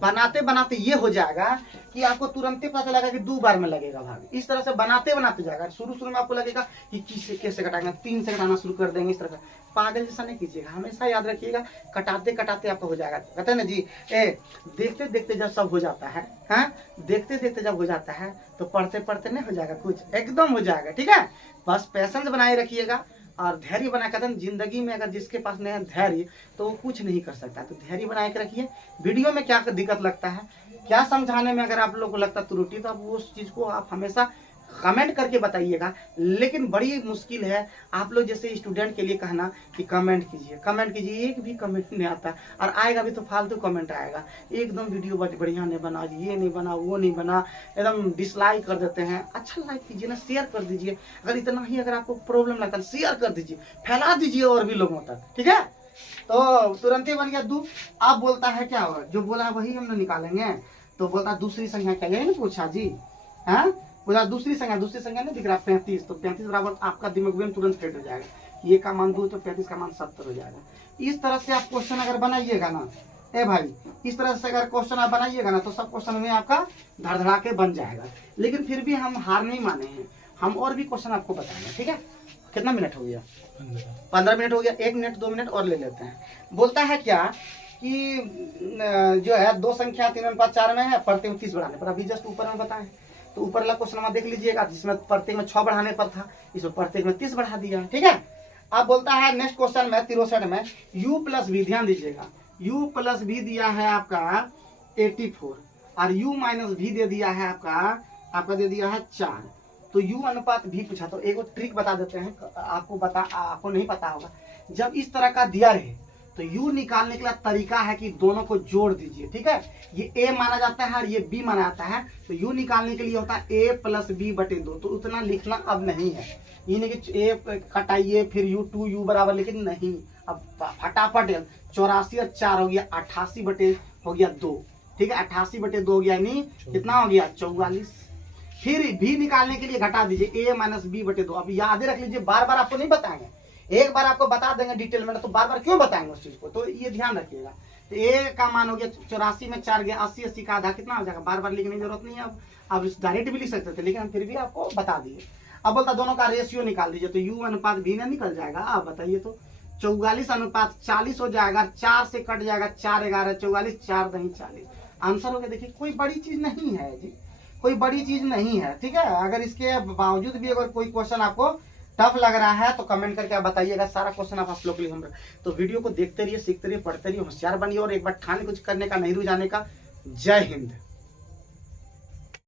बनाते बनाते ये हो जाएगा कि आपको तुरंत ही पता चलेगा कि 2 बार में लगेगा भाग। इस तरह से बनाते बनाते जाएगा। शुरू शुरू में आपको लगेगा कि किससे कैसे घटाएंगे, 3 से घटाना शुरू कर देंगे। इस तरह का पागल जैसा नहीं कीजिएगा, हमेशा याद रखिएगा कटाते कटाते आपको हो जाएगा। कहते हैं ना जी, देखते देखते जब सब हो जाता है, हाँ देखते देखते जब हो जाता है तो पढ़ते पढ़ते नहीं हो जाएगा, कुछ एकदम हो जाएगा। ठीक है, बस पैसेंस बनाए रखिएगा और धैर्य बना कर। जिंदगी में अगर जिसके पास नहीं है धैर्य तो वो कुछ नहीं कर सकता। तो धैर्य बना के रखिए। वीडियो में क्या दिक्कत लगता है, क्या समझाने में अगर आप लोग को लगता है त्रुटि, तो आप उस चीज को आप हमेशा कमेंट करके बताइएगा। लेकिन बड़ी मुश्किल है आप लोग जैसे स्टूडेंट के लिए कहना कि कमेंट कीजिए, कमेंट कीजिए। एक भी कमेंट नहीं आता, और आएगा भी तो फालतू कमेंट आएगा। एकदम वीडियो बढ़िया नहीं बना, ये नहीं बना, वो नहीं बना, एकदम डिसलाइक कर देते हैं। अच्छा लाइक कीजिए ना, शेयर कर दीजिए। अगर इतना ही अगर आपको प्रॉब्लम लगता है शेयर कर दीजिए, फैला दीजिए और भी लोगों तक। ठीक है, तो तुरंत ही बन गया 2। अब बोलता है क्या होगा, जो बोला है वही हम लोग निकालेंगे। तो बोलता है दूसरी संख्या क्या, यही नहीं पूछा जी, हाँ बोला दूसरी संख्या नहीं दिख रहा 35, तो 35 बराबर आपका दिमाग में तुरंत सेट हो जाएगा। ये का मान 2 तो 35 का मान 70 हो जाएगा। इस तरह से आप क्वेश्चन अगर बनाइएगा ना, ए भाई इस तरह से अगर क्वेश्चन आप बनाइएगा ना, तो सब क्वेश्चन में आपका धड़धड़ा के बन जाएगा। लेकिन फिर भी हम हार नहीं माने हैं, हम और भी क्वेश्चन आपको बताएंगे। ठीक है, कितना मिनट हो गया, 15 मिनट हो गया। 1 मिनट 2 मिनट और ले लेते हैं। बोलता है क्या कि जो है 2 संख्या 3:4 में है, प्रत्येक में 30 बढ़ाने पर। अभी जस्ट ऊपर में बताए, तो ऊपर वाला क्वेश्चन में देख लीजिएगा, जिसमें प्रत्येक में 6 बढ़ाने पर था, इसमें प्रत्येक में 30 बढ़ा दिया है। ठीक है, अब बोलता है नेक्स्ट क्वेश्चन में 63 में u प्लस v, ध्यान दीजिएगा u प्लस v दिया है आपका 84 और u माइनस v दे दिया है आपका दे दिया है 4। तो u अनुपात v पूछा। तो एक ट्रिक बता देते हैं, आपको नहीं पता होगा। जब इस तरह का दिया रहे तो u निकालने के लिए तरीका है कि दोनों को जोड़ दीजिए। ठीक है, ये a माना जाता है और ये b माना जाता है। तो u निकालने के लिए होता है a प्लस b बटे 2। तो उतना लिखना अब नहीं है, ये नहीं कि a कटाइए फिर u 2u बराबर, लेकिन नहीं, अब फटाफट 84 और 4 हो गया 88 बटे हो गया 2। ठीक है, 88 बटे 2 हो गया, यानी कितना हो गया 44। फिर v निकालने के लिए घटा दीजिए a माइनस b बटे 2। अब याद रख लीजिए, बार बार आपको नहीं बताएंगे, एक बार आपको बता देंगे डिटेल में, तो बार बार क्यों बताएंगे उस चीज को, तो ये ध्यान रखिएगा। तो ए का मान हो गया 84 में 4 गया 80, 80 का आधा कितना हो जाएगा, बार बार लिखने की जरूरत नहीं है। अब डायरेक्ट भी लिख सकते थे, लेकिन हम फिर भी आपको बता दिए। अब बोलता दोनों का रेशियो निकाल दीजिए, तो u अनुपात v ना निकल जाएगा। आप बताइए, तो 44 अनुपात 40 हो जाएगा, 4 से कट जाएगा, 4 11 44, 4 नहीं 40। आंसर हो गया। देखिए कोई बड़ी चीज नहीं है जी, कोई बड़ी चीज नहीं है। ठीक है, अगर इसके बावजूद भी अगर कोई क्वेश्चन आपको टफ लग रहा है तो कमेंट करके आप बताइएगा। सारा क्वेश्चन आप लोग के लिए हम, तो वीडियो को देखते रहिए, सीखते रहिए, पढ़ते रहिए, होशियार बनिए और एक बार ठान कुछ करने का, नहीं रुझाने का। जय हिंद।